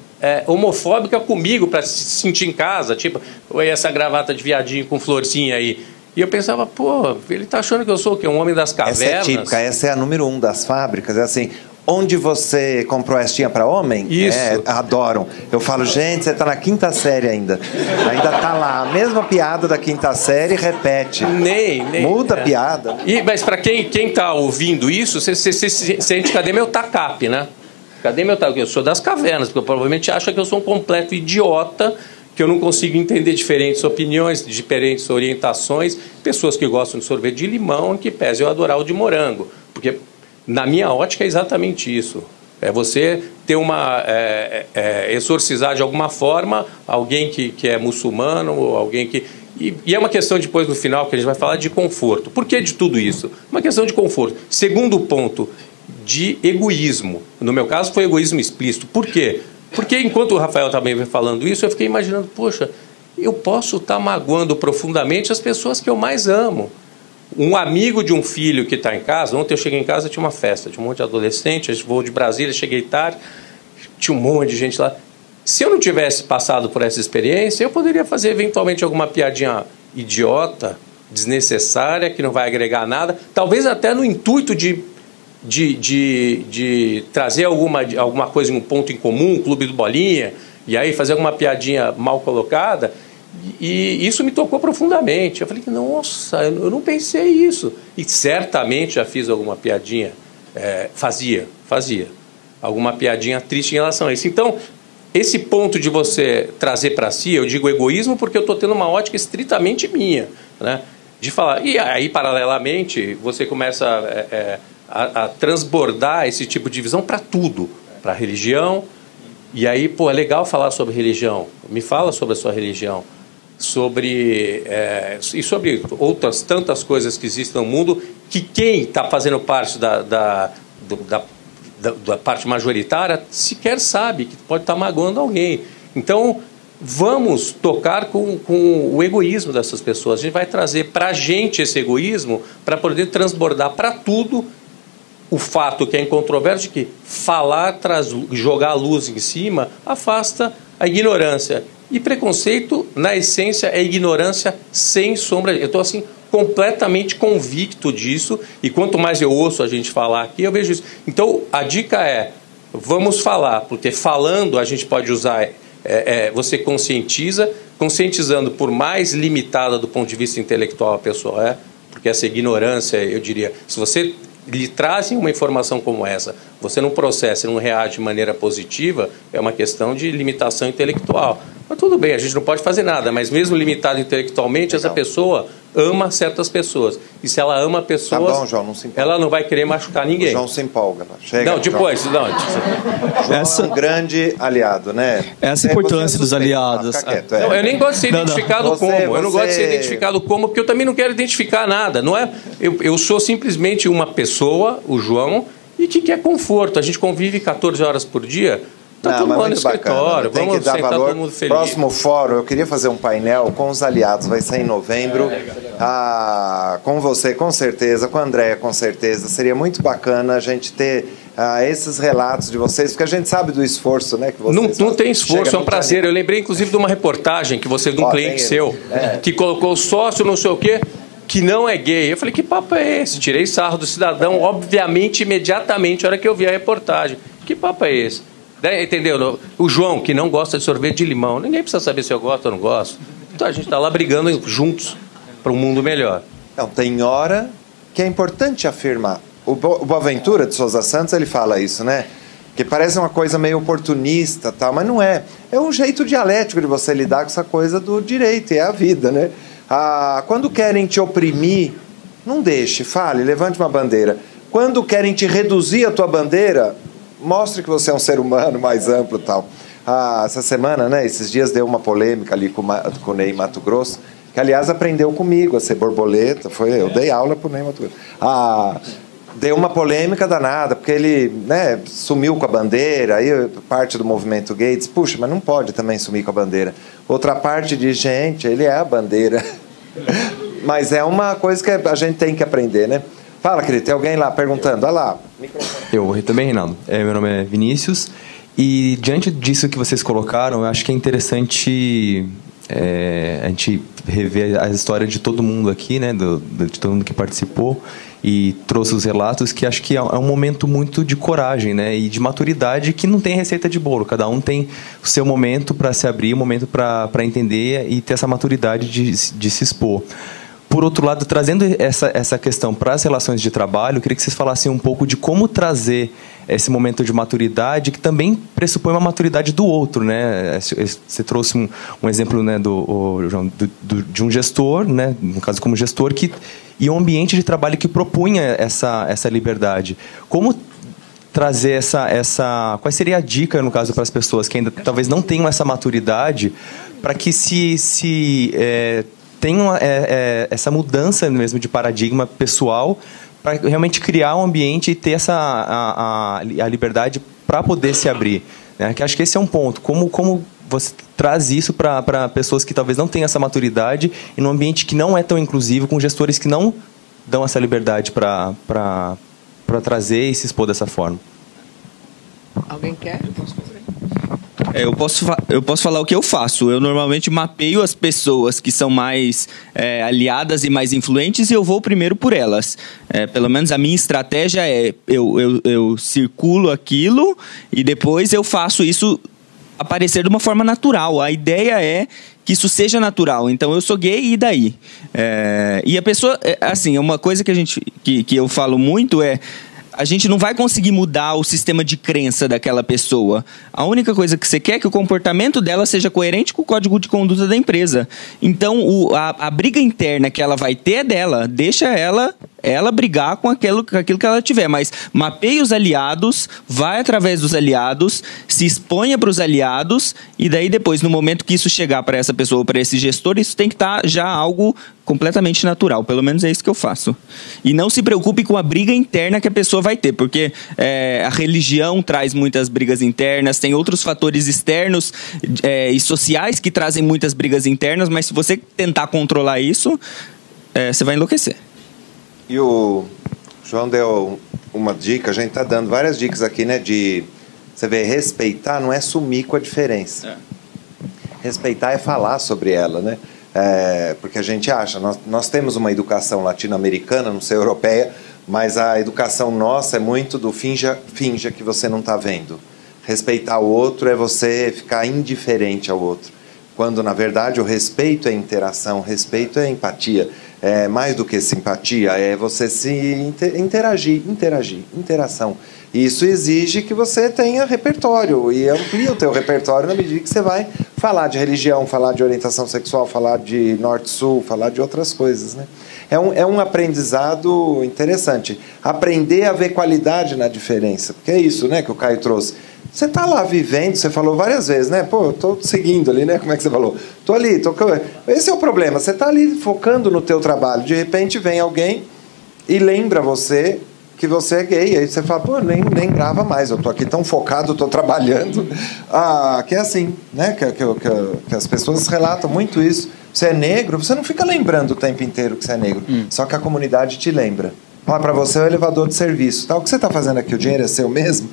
homofóbica comigo para se sentir em casa, tipo, oi, essa gravata de viadinho com florzinha aí. E eu pensava, pô, ele tá achando que eu sou o quê? Um homem das cavernas? Essa é típica, essa é a número 1 das fábricas, é assim, onde você comprou estinha para homem? Isso. Adoram. Eu falo, gente, você tá na 5ª série ainda tá lá, a mesma piada da 5ª série, repete. Nem. Muda a piada. Mas para quem tá ouvindo isso, você sente, cadê meu tacape, né? Cadê meu tacape? Eu sou das cavernas, porque eu provavelmente acho que eu sou um completo idiota, que eu não consigo entender diferentes opiniões, diferentes orientações, pessoas que gostam de sorvete de limão, que pese eu adorar o de morango. Porque, na minha ótica, é exatamente isso. É você ter exorcizar de alguma forma alguém que é muçulmano, ou alguém que... E é uma questão depois, no final, que a gente vai falar de conforto. Por que de tudo isso? Uma questão de conforto. Segundo ponto, de egoísmo. No meu caso, foi egoísmo explícito. Por quê? Porque enquanto o Rafael também vem falando isso, eu fiquei imaginando, poxa, eu posso estar magoando profundamente as pessoas que eu mais amo. Um amigo de um filho que está em casa, ontem eu cheguei em casa, tinha uma festa, tinha um monte de adolescente, a gente voou de Brasília, cheguei tarde, tinha um monte de gente lá. Se eu não tivesse passado por essa experiência, eu poderia fazer eventualmente alguma piadinha idiota, desnecessária, que não vai agregar nada, talvez até no intuito de trazer alguma coisa em um ponto em comum, um clube do Bolinha, e aí fazer alguma piadinha mal colocada, e isso me tocou profundamente. Eu falei, nossa, eu não pensei isso. E certamente já fiz alguma piadinha, fazia alguma piadinha triste em relação a isso. Então, esse ponto de você trazer para si, eu digo egoísmo porque eu estou tendo uma ótica estritamente minha, né? De falar, e aí paralelamente você começa a transbordar esse tipo de visão para tudo, para a religião. E aí, pô, é legal falar sobre religião. Me fala sobre a sua religião. E sobre outras tantas coisas que existem no mundo, que quem está fazendo parte da parte majoritária sequer sabe que pode estar magoando alguém. Então, vamos tocar com o egoísmo dessas pessoas. A gente vai trazer para a gente esse egoísmo para poder transbordar para tudo o fato que é incontroverso de que falar, jogar a luz em cima, afasta a ignorância. E preconceito, na essência, é ignorância sem sombra. Eu estou assim completamente convicto disso, e quanto mais eu ouço a gente falar aqui, eu vejo isso. Então, a dica é, vamos falar, porque falando a gente pode usar, você conscientiza, conscientizando, por mais limitada do ponto de vista intelectual a pessoa é, porque essa ignorância, eu diria, se você lhe trazem uma informação como essa, você não processa, não reage de maneira positiva, é uma questão de limitação intelectual. Mas tudo bem, a gente não pode fazer nada, mas mesmo limitado intelectualmente, essa pessoa ama certas pessoas. E se ela ama pessoas, tá bom, João, não se empolga. Ela não vai querer machucar ninguém. O João se empolga. Chega, não, depois. João. João é um grande aliado, né? Essa é a importância dos aliados. Quieto, não, eu nem gosto de ser identificado como. Eu não gosto de ser identificado como, porque eu também não quero identificar nada. Não é? Eu sou simplesmente uma pessoa, o João, e que quer conforto. A gente convive 14 horas por dia. Está todo mundo no escritório, vamos sentar todo mundo feliz. Próximo fórum, eu queria fazer um painel com os aliados, vai sair em novembro. Com você, com certeza, com a Andréia, com certeza. Seria muito bacana a gente ter esses relatos de vocês, porque a gente sabe do esforço, né? Que vocês não tem esforço, é um prazer. Eu lembrei, inclusive, de uma reportagem que você, de um cliente seu, que colocou sócio, não sei o quê, que não é gay. Eu falei, que papo é esse? Tirei sarro do cidadão, obviamente, imediatamente, na hora que eu vi a reportagem. Que papo é esse? Entendeu? O João, que não gosta de sorvete de limão, ninguém precisa saber se eu gosto ou não gosto. Então a gente está lá brigando juntos para um mundo melhor. Não, tem hora que é importante afirmar. O Boaventura de Souza Santos, ele fala isso, né? Que parece uma coisa meio oportunista, tal, mas não é. É um jeito dialético de você lidar com essa coisa do direito, e é a vida, né? Quando querem te oprimir, não deixe, fale, levante uma bandeira. Quando querem te reduzir a tua bandeira, mostre que você é um ser humano mais amplo e tal. Essa semana, né, esses dias deu uma polêmica ali com o Ney Mato Grosso, que, aliás, aprendeu comigo a ser borboleta. Eu dei aula para o Ney Mato Grosso. Deu uma polêmica danada, porque ele, né, sumiu com a bandeira, aí parte do movimento gay diz, puxa, mas não pode também sumir com a bandeira. Outra parte diz, gente, ele é a bandeira. Mas é uma coisa que a gente tem que aprender, né? Fala, querido, tem alguém lá perguntando? Olha lá. Eu também, Reinaldo. Meu nome é Vinícius. E diante disso que vocês colocaram, eu acho que é interessante a gente rever a história de todo mundo aqui, né, de todo mundo que participou e trouxe os relatos, que acho que é um momento muito de coragem, né, e de maturidade, que não tem receita de bolo. Cada um tem o seu momento para se abrir, um momento para entender e ter essa maturidade de se expor. Por outro lado, trazendo essa questão para as relações de trabalho, eu queria que vocês falassem um pouco de como trazer esse momento de maturidade, que também pressupõe uma maturidade do outro, né? Você trouxe um exemplo, né, de um gestor, né, no caso como gestor, e um ambiente de trabalho que propunha essa liberdade. Como trazer qual seria a dica, no caso, para as pessoas que ainda talvez não tenham essa maturidade, para que tem essa mudança mesmo de paradigma pessoal para realmente criar um ambiente e ter a liberdade para poder se abrir, né? Que acho que esse é um ponto. Como você traz isso para pessoas que talvez não tenham essa maturidade e num ambiente que não é tão inclusivo, com gestores que não dão essa liberdade para trazer e se expor dessa forma? Alguém quer? Eu posso fazer. Eu posso falar o que eu faço. Eu normalmente mapeio as pessoas que são mais aliadas e mais influentes e eu vou primeiro por elas. Pelo menos a minha estratégia é eu circulo aquilo e depois eu faço isso aparecer de uma forma natural. A ideia é que isso seja natural. Então, eu sou gay e daí? E a pessoa... Assim, uma coisa que eu falo muito é... A gente não vai conseguir mudar o sistema de crença daquela pessoa. A única coisa que você quer é que o comportamento dela seja coerente com o código de conduta da empresa. Então, a briga interna que ela vai ter é dela. Deixa ela brigar com aquilo que ela tiver. Mas mapeie os aliados, vai através dos aliados, se exponha para os aliados e daí depois, no momento que isso chegar para essa pessoa, para esse gestor, isso tem que estar já algo completamente natural. Pelo menos é isso que eu faço. E não se preocupe com a briga interna que a pessoa vai ter, porque a religião traz muitas brigas internas, tem outros fatores externos e sociais que trazem muitas brigas internas, mas se você tentar controlar isso, você vai enlouquecer. E o João deu uma dica, a gente está dando várias dicas aqui, né? Você vê, respeitar não é sumir com a diferença. Respeitar é falar sobre ela, né? Porque a gente acha, nós temos uma educação latino-americana, não sei, europeia, mas a educação nossa é muito do finja que você não está vendo. Respeitar o outro é você ficar indiferente ao outro. quando, na verdade, o respeito é interação, o respeito é empatia. É mais do que simpatia, é você se interagir, interação. Isso exige que você tenha repertório e amplie o teu repertório na medida que você vai falar de religião, falar de orientação sexual, falar de norte-sul, falar de outras coisas, né? É um aprendizado interessante. Aprender a ver qualidade na diferença, porque é isso, né, que o Caio trouxe. Você está lá vivendo, você falou várias vezes, né? Pô, estou seguindo ali, né? Como é que você falou? Estou ali, tô... Esse é o problema. Você está ali focando no teu trabalho. De repente vem alguém e lembra você que você é gay. Aí você fala, pô, nem grava mais. Eu estou aqui tão focado, estou trabalhando. Que é assim, né? Que as pessoas relatam muito isso. Você é negro, você não fica lembrando o tempo inteiro que você é negro. Só que a comunidade te lembra. Para você é o elevador de serviço. Tá? O que você está fazendo aqui? O dinheiro é seu mesmo?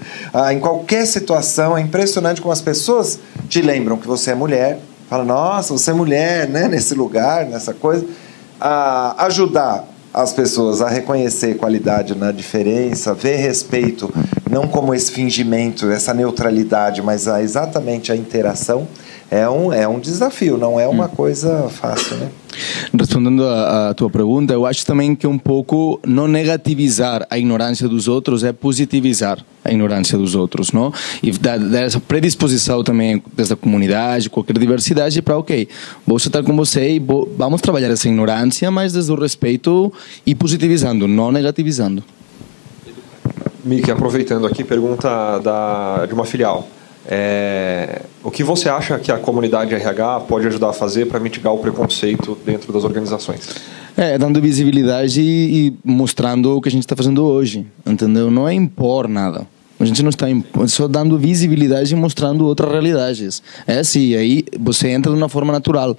Em qualquer situação, é impressionante como as pessoas te lembram que você é mulher. Fala, nossa, você é mulher, né? Nesse lugar, nessa coisa. Ajudar as pessoas a reconhecer qualidade na diferença, ver respeito, não como esse fingimento, essa neutralidade, mas exatamente a interação, é um desafio, não é uma coisa fácil, né? Respondendo à tua pergunta, eu acho também que um pouco não negativizar a ignorância dos outros é positivizar a ignorância dos outros, não? E dar essa predisposição também dessa comunidade, qualquer diversidade para, ok, vou estar com você e vamos trabalhar essa ignorância, mas desde o respeito e positivizando, não negativizando. Miki, aproveitando aqui, pergunta de uma filial. O que você acha que a comunidade RH pode ajudar a fazer para mitigar o preconceito dentro das organizações? Dando visibilidade e mostrando o que a gente está fazendo hoje, entendeu? Não é impor nada. A gente não está só dando visibilidade e mostrando outras realidades. É assim, aí você entra de uma forma natural.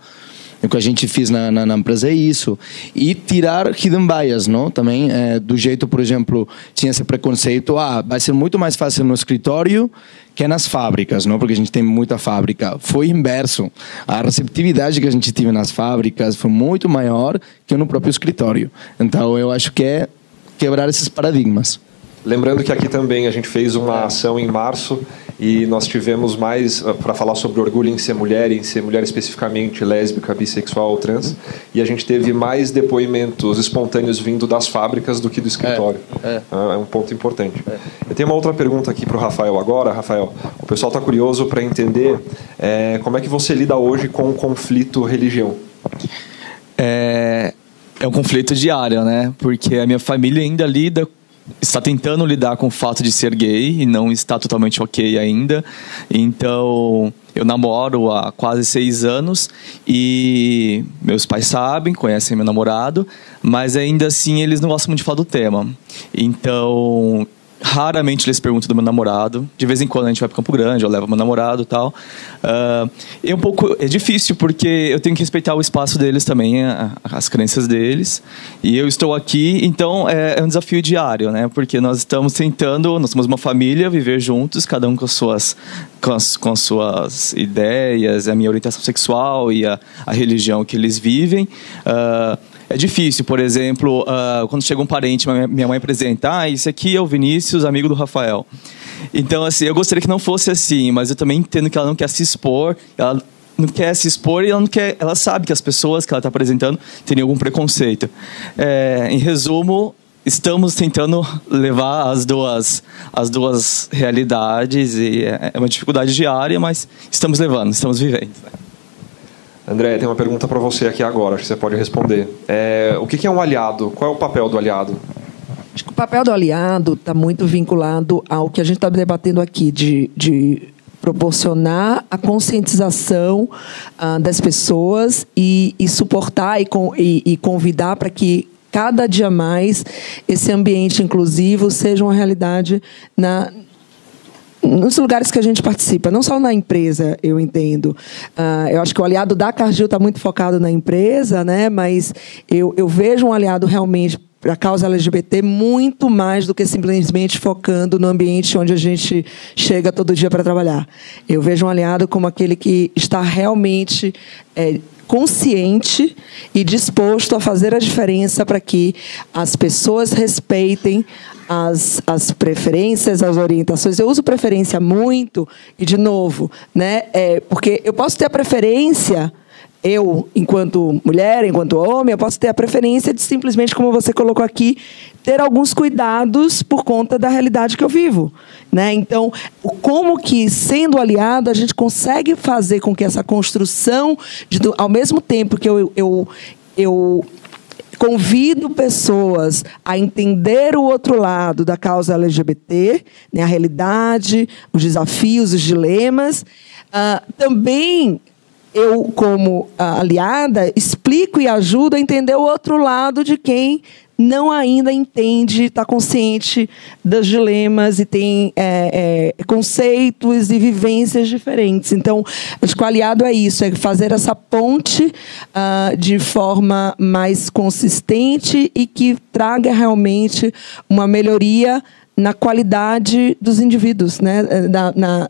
O que a gente fez na empresa é isso. E tirar hidden bias, não? Também, do jeito, por exemplo, tinha esse preconceito, vai ser muito mais fácil no escritório que nas fábricas, não? Porque a gente tem muita fábrica. Foi inverso. A receptividade que a gente teve nas fábricas foi muito maior que no próprio escritório. Então, eu acho que é quebrar esses paradigmas. Lembrando que aqui também a gente fez uma ação em março e nós tivemos mais para falar sobre orgulho em ser mulher especificamente lésbica, bissexual ou trans, e a gente teve mais depoimentos espontâneos vindo das fábricas do que do escritório. É um ponto importante. Eu tenho uma outra pergunta aqui para o Rafael agora. Rafael, o pessoal está curioso para entender como é que você lida hoje com o conflito religião. É um conflito diário, né? Porque a minha família ainda está tentando lidar com o fato de ser gay e não está totalmente ok ainda. Então, eu namoro há quase 6 anos e meus pais sabem, conhecem meu namorado, mas ainda assim eles não gostam muito de falar do tema. Então, raramente eles perguntam do meu namorado. De vez em quando a gente vai para Campo Grande, eu levo meu namorado e tal. É difícil porque eu tenho que respeitar o espaço deles também, as crenças deles. E eu estou aqui, então é um desafio diário, né? Porque nós estamos tentando, nós somos uma família, viver juntos, cada um com as suas ideias, a minha orientação sexual e a religião que eles vivem. É difícil, por exemplo, quando chega um parente, minha mãe apresenta, esse aqui é o Vinícius, amigo do Rafael. Então, assim, eu gostaria que não fosse assim, mas eu também entendo que ela não quer se expor, ela não quer se expor e ela sabe que as pessoas que ela está apresentando teriam algum preconceito. Em resumo, estamos tentando levar as duas realidades e é uma dificuldade diária, mas estamos levando, estamos vivendo. André, tem uma pergunta para você aqui agora, acho que você pode responder. O que é um aliado? Qual é o papel do aliado? Acho que o papel do aliado está muito vinculado ao que a gente está debatendo aqui, de proporcionar a conscientização das pessoas e suportar e convidar para que cada dia mais esse ambiente inclusivo seja uma realidade nos lugares que a gente participa, não só na empresa, eu entendo. Eu acho que o aliado da Cargill está muito focado na empresa, né? Mas eu vejo um aliado realmente para a causa LGBT muito mais do que simplesmente focando no ambiente onde a gente chega todo dia para trabalhar. Eu vejo um aliado como aquele que está realmente consciente e disposto a fazer a diferença para que as pessoas respeitem as preferências, as orientações. Eu uso preferência muito, e de novo, né, porque eu posso ter a preferência, eu, enquanto mulher, enquanto homem, eu posso ter a preferência de simplesmente, como você colocou aqui, ter alguns cuidados por conta da realidade que eu vivo, né? Então, como que, sendo aliado, a gente consegue fazer com que essa construção, ao mesmo tempo que eu convido pessoas a entender o outro lado da causa LGBT, né, a realidade, os desafios, os dilemas, também eu, como aliada, explico e ajudo a entender o outro lado de quem não ainda entende, está consciente dos dilemas e tem conceitos e vivências diferentes. Então, acho que o aliado é isso, é fazer essa ponte de forma mais consistente e que traga realmente uma melhoria na qualidade dos indivíduos, né?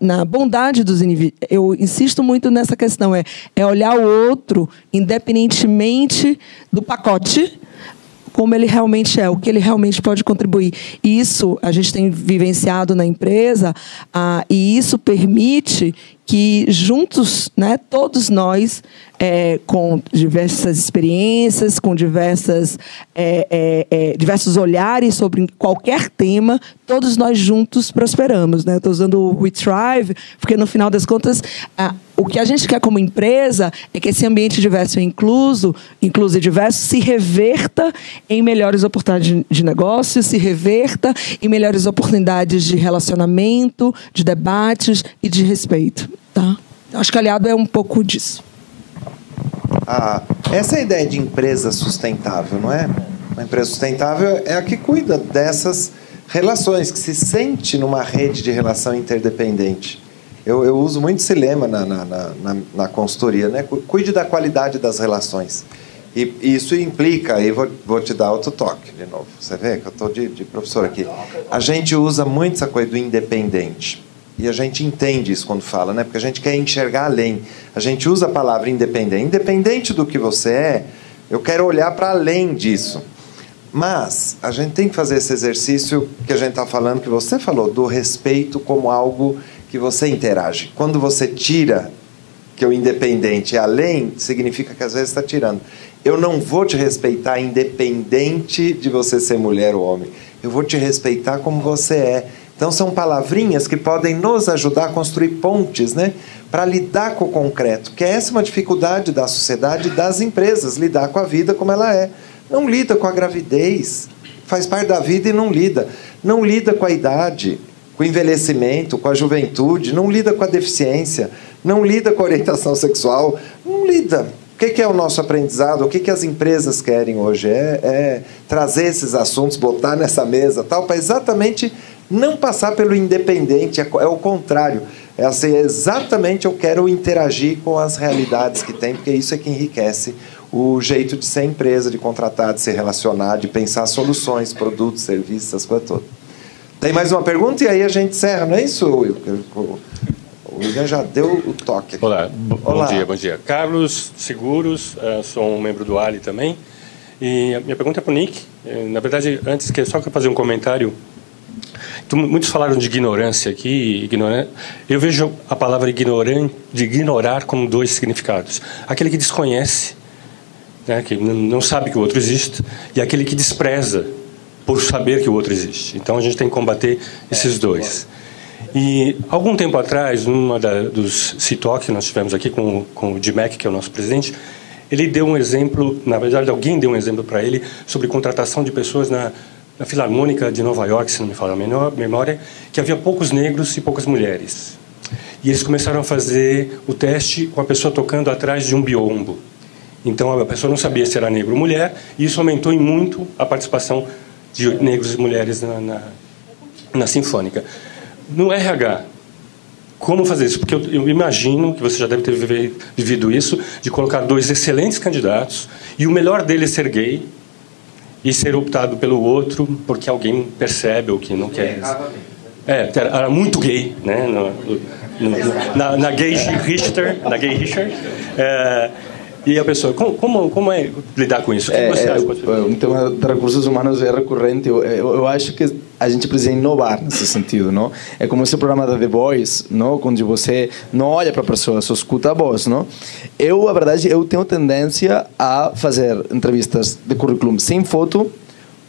na bondade dos indivíduos. Eu insisto muito nessa questão, é olhar o outro independentemente do pacote, como ele realmente é, o que ele realmente pode contribuir. E isso a gente tem vivenciado na empresa, e isso permite que juntos, né, todos nós, com diversas experiências, com diversos olhares sobre qualquer tema, todos nós juntos prosperamos, né? Eu estou usando o We Thrive, porque, no final das contas, o que a gente quer como empresa é que esse ambiente diverso e incluso e diverso, se reverta em melhores oportunidades de negócio, se reverta em melhores oportunidades de relacionamento, de debates e de respeito. Tá? Acho que aliado é um pouco disso. Essa é a ideia de empresa sustentável, não é? Uma empresa sustentável é a que cuida dessas relações, que se sente numa rede de relação interdependente. Eu uso muito esse lema na consultoria, né? Cuide da qualidade das relações. E isso implica, aí vou te dar outro toque de novo. Você vê que eu estou de professor aqui. A gente usa muito essa coisa do independente. E a gente entende isso quando fala, né? Porque a gente quer enxergar além. A gente usa a palavra independente. Independente do que você é, eu quero olhar para além disso. Mas a gente tem que fazer esse exercício que a gente está falando, que você falou, do respeito como algo que você interage. Quando você tira que o independente é além, significa que às vezes está tirando. Eu não vou te respeitar independente de você ser mulher ou homem. Eu vou te respeitar como você é. Então, são palavrinhas que podem nos ajudar a construir pontes, né, para lidar com o concreto, que essa é uma dificuldade da sociedade e das empresas, lidar com a vida como ela é. Não lida com a gravidez, faz parte da vida e não lida. Não lida com a idade, com o envelhecimento, com a juventude, não lida com a deficiência, não lida com a orientação sexual, não lida. O que é o nosso aprendizado? O que as empresas querem hoje? É trazer esses assuntos, botar nessa mesa, tal, para exatamente não passar pelo independente, é o contrário. É assim, exatamente, eu quero interagir com as realidades que tem, porque isso é que enriquece o jeito de ser empresa, de contratar, de se relacionar, de pensar soluções, produtos, serviços, essas coisas todas. Tem mais uma pergunta e aí a gente encerra, não é isso, Will? O William já deu o toque aqui. Olá, bom dia. Carlos Seguros, sou um membro do Ali também. E a minha pergunta é para o Nick. Na verdade, antes, só que fazer um comentário. Muitos falaram de ignorância aqui. Eu vejo a palavra ignorar como dois significados. Aquele que desconhece, né, que não sabe que o outro existe, e aquele que despreza por saber que o outro existe. Então, a gente tem que combater esses dois. E, algum tempo atrás, numa dos CITOC que nós tivemos aqui com o DMEC, que é o nosso presidente, ele deu um exemplo, na verdade, alguém deu um exemplo para ele sobre contratação de pessoas na Filarmônica de Nova York, se não me falha a memória, que havia poucos negros e poucas mulheres. E eles começaram a fazer o teste com a pessoa tocando atrás de um biombo. Então, a pessoa não sabia se era negro ou mulher, e isso aumentou em muito a participação de negros e mulheres na Sinfônica. No RH, como fazer isso? Porque eu imagino que você já deve ter vivido isso, de colocar dois excelentes candidatos, e o melhor deles ser gay, e ser optado pelo outro porque alguém percebe ou que não quer. Era muito gay, né? Na Gay Richter. E a pessoa, como é lidar com isso? O que você acha? O tema de recursos humanos é recorrente. Eu acho que a gente precisa inovar nesse sentido, não? É como esse programa da The Voice, não? Onde você não olha para a pessoa, só escuta a voz, não? A verdade, eu tenho tendência a fazer entrevistas de currículo sem foto,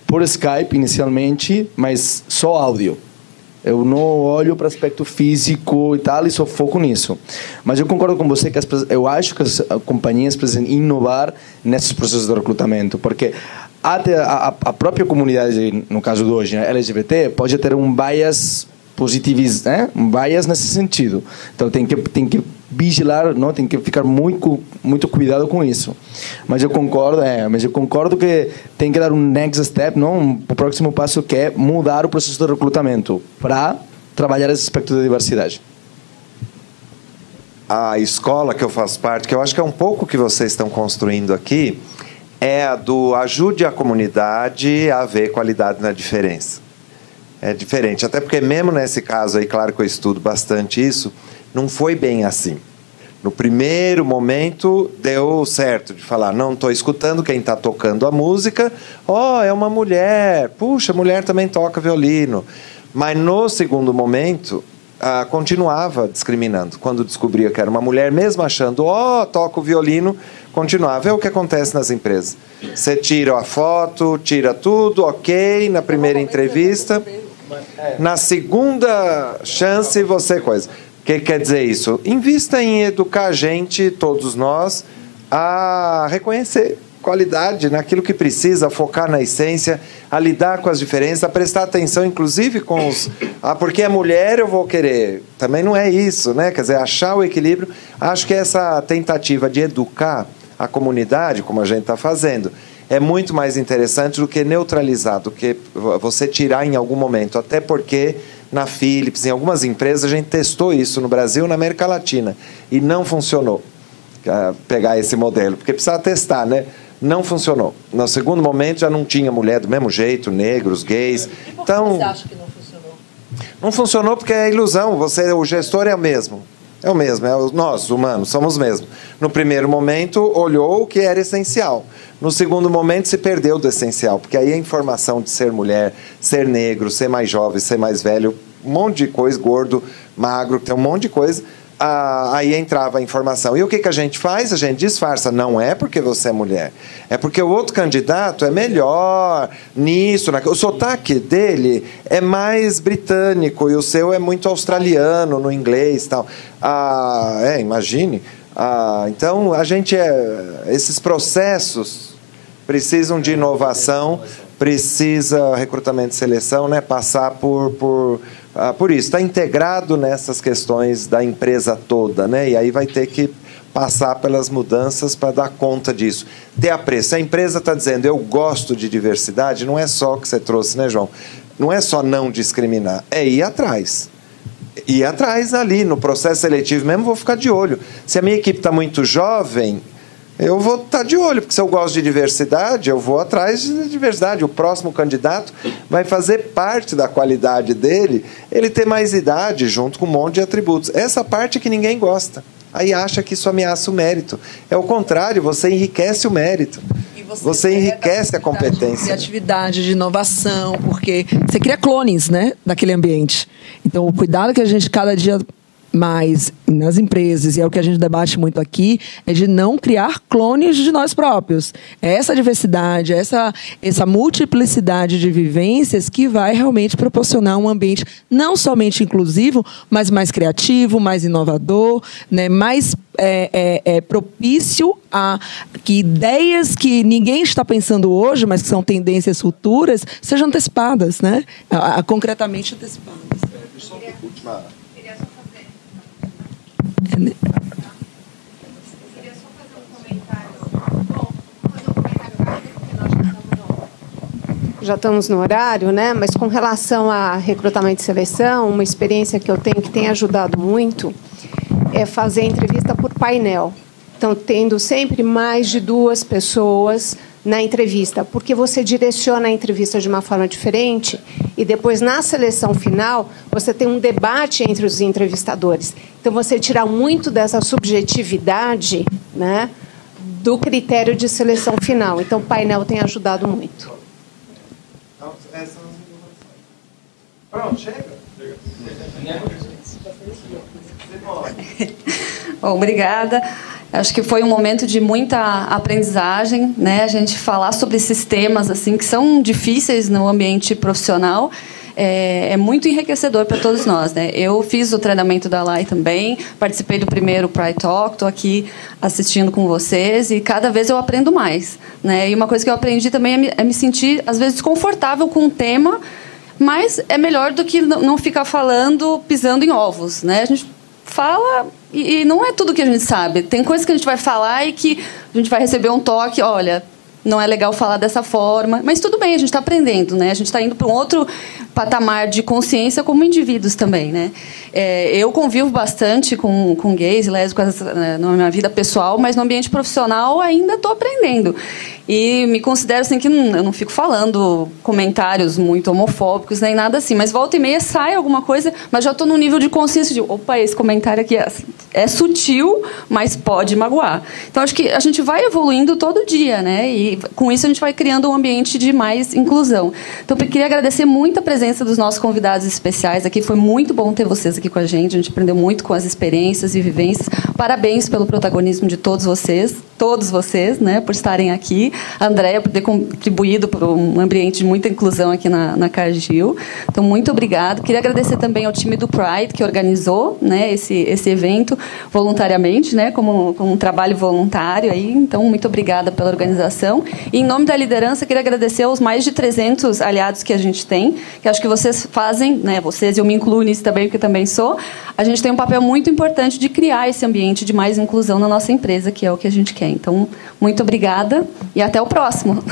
por Skype inicialmente, mas só áudio. Eu não olho para o aspecto físico e tal, e só foco nisso. Mas eu concordo com você que eu acho que as companhias precisam inovar nesses processos de recrutamento, porque até a própria comunidade, no caso de hoje, né, LGBT, pode ter um bias positivo, né? Um bias nesse sentido. Então tem que vigilar, não? Tem que ficar muito cuidado com isso. Mas eu concordo que tem que dar um next step, não? O próximo passo que é mudar o processo de recrutamento para trabalhar esse aspecto de diversidade. A escola que eu faço parte, que eu acho que é um pouco o que vocês estão construindo aqui, é a do ajude a comunidade a ver qualidade na diferença. É diferente, até porque mesmo nesse caso aí, claro que eu estudo bastante isso, não foi bem assim. No primeiro momento, deu certo de falar, não estou escutando quem está tocando a música, é uma mulher, puxa, mulher também toca violino. Mas no segundo momento, continuava discriminando. Quando descobria que era uma mulher, mesmo achando, toca o violino, continuava. É o que acontece nas empresas. Você tira a foto, tira tudo, ok, na primeira entrevista. Na segunda chance, você coisa. O que quer dizer isso? Invista em educar a gente, todos nós, a reconhecer qualidade naquilo que precisa, a focar na essência, a lidar com as diferenças, a prestar atenção, inclusive, com os... porque é mulher, eu vou querer. Também não é isso, né? Quer dizer, achar o equilíbrio. Acho que essa tentativa de educar a comunidade, como a gente está fazendo, é muito mais interessante do que neutralizar, do que você tirar em algum momento. Até porque na Philips, em algumas empresas, a gente testou isso no Brasil, na América Latina, e não funcionou. Pegar esse modelo, porque precisava testar, né? Não funcionou. No segundo momento já não tinha mulher do mesmo jeito, negros, gays. E por que você acha que não funcionou? Não funcionou porque é ilusão. O gestor é o mesmo. É o mesmo, nós, humanos, somos os mesmos. No primeiro momento, olhou o que era essencial. No segundo momento, se perdeu do essencial, porque aí a informação de ser mulher, ser negro, ser mais jovem, ser mais velho, um monte de coisa, gordo, magro, tem um monte de coisa, aí entrava a informação. E o que a gente faz? A gente disfarça. Não é porque você é mulher, é porque o outro candidato é melhor nisso, naquilo. O sotaque dele é mais britânico e o seu é muito australiano, no inglês e tal. Imagine. Então, esses processos precisam de inovação, precisa recrutamento e seleção, né? Passar por isso. Está integrado nessas questões da empresa toda, né? E aí vai ter que passar pelas mudanças para dar conta disso. Ter apreço. Se a empresa está dizendo, eu gosto de diversidade, não é só o que você trouxe, né, João? Não é só não discriminar, é ir atrás. Ir atrás ali, no processo seletivo mesmo, vou ficar de olho. Se a minha equipe está muito jovem, eu vou estar de olho, porque se eu gosto de diversidade, eu vou atrás de diversidade. O próximo candidato vai fazer parte da qualidade dele, ele ter mais idade, junto com um monte de atributos. Essa parte que ninguém gosta. Aí acha que isso ameaça o mérito. É o contrário, você enriquece o mérito. Você enriquece a competência. Criatividade, de inovação, porque você cria clones, né, daquele ambiente. Então, o cuidado que a gente cada dia mais nas empresas, e é o que a gente debate muito aqui, é de não criar clones de nós próprios. É essa diversidade, essa multiplicidade de vivências que vai realmente proporcionar um ambiente não somente inclusivo, mas mais criativo, mais inovador, né, mais propício a que ideias que ninguém está pensando hoje, mas que são tendências futuras, sejam antecipadas, né? Concretamente antecipadas. Já estamos no horário, né? Mas com relação a recrutamento e seleção, uma experiência que eu tenho que tem ajudado muito é fazer entrevista por painel. Então, tendo sempre mais de 2 pessoas na entrevista, porque você direciona a entrevista de uma forma diferente e depois, na seleção final, você tem um debate entre os entrevistadores. Então, você tira muito dessa subjetividade, né, do critério de seleção final. Então, o painel tem ajudado muito. Pronto, chega. Bom, obrigada. Acho que foi um momento de muita aprendizagem, né? A gente falar sobre esses temas assim que são difíceis no ambiente profissional. É muito enriquecedor para todos nós, né? Eu fiz o treinamento da LAI também, participei do primeiro Pride Talk, estou aqui assistindo com vocês e cada vez eu aprendo mais, né? E uma coisa que eu aprendi também é me sentir, às vezes, desconfortável com o tema, mas é melhor do que não ficar falando, pisando em ovos, né? A gente fala e não é tudo que a gente sabe. Tem coisas que a gente vai falar e que a gente vai receber um toque, olha, não é legal falar dessa forma, mas tudo bem, a gente está aprendendo, né? A gente está indo para um outro patamar de consciência como indivíduos também, né? Eu convivo bastante com gays e lésbicas na minha vida pessoal, mas no ambiente profissional ainda estou aprendendo. E me considero assim que eu não fico falando comentários muito homofóbicos nem nada assim, mas volta e meia sai alguma coisa, mas já estou num nível de consciência de, opa, esse comentário aqui é sutil, mas pode magoar. Então acho que a gente vai evoluindo todo dia, né? E com isso a gente vai criando um ambiente de mais inclusão. Então eu queria agradecer muito a presença dos nossos convidados especiais aqui, foi muito bom ter vocês aqui com a gente aprendeu muito com as experiências e vivências. Parabéns pelo protagonismo de todos vocês, né, por estarem aqui. A Andréia por ter contribuído para um ambiente de muita inclusão aqui na Cargill. Então, muito obrigada. Queria agradecer também ao time do Pride, que organizou, né, esse evento voluntariamente, né, como um trabalho voluntário. Aí. Então, muito obrigada pela organização. E, em nome da liderança, queria agradecer aos mais de 300 aliados que a gente tem, que acho que vocês fazem, né, vocês, eu me incluo nisso também, porque também sou, a gente tem um papel muito importante de criar esse ambiente de mais inclusão na nossa empresa, que é o que a gente quer. Então, muito obrigada e até o próximo.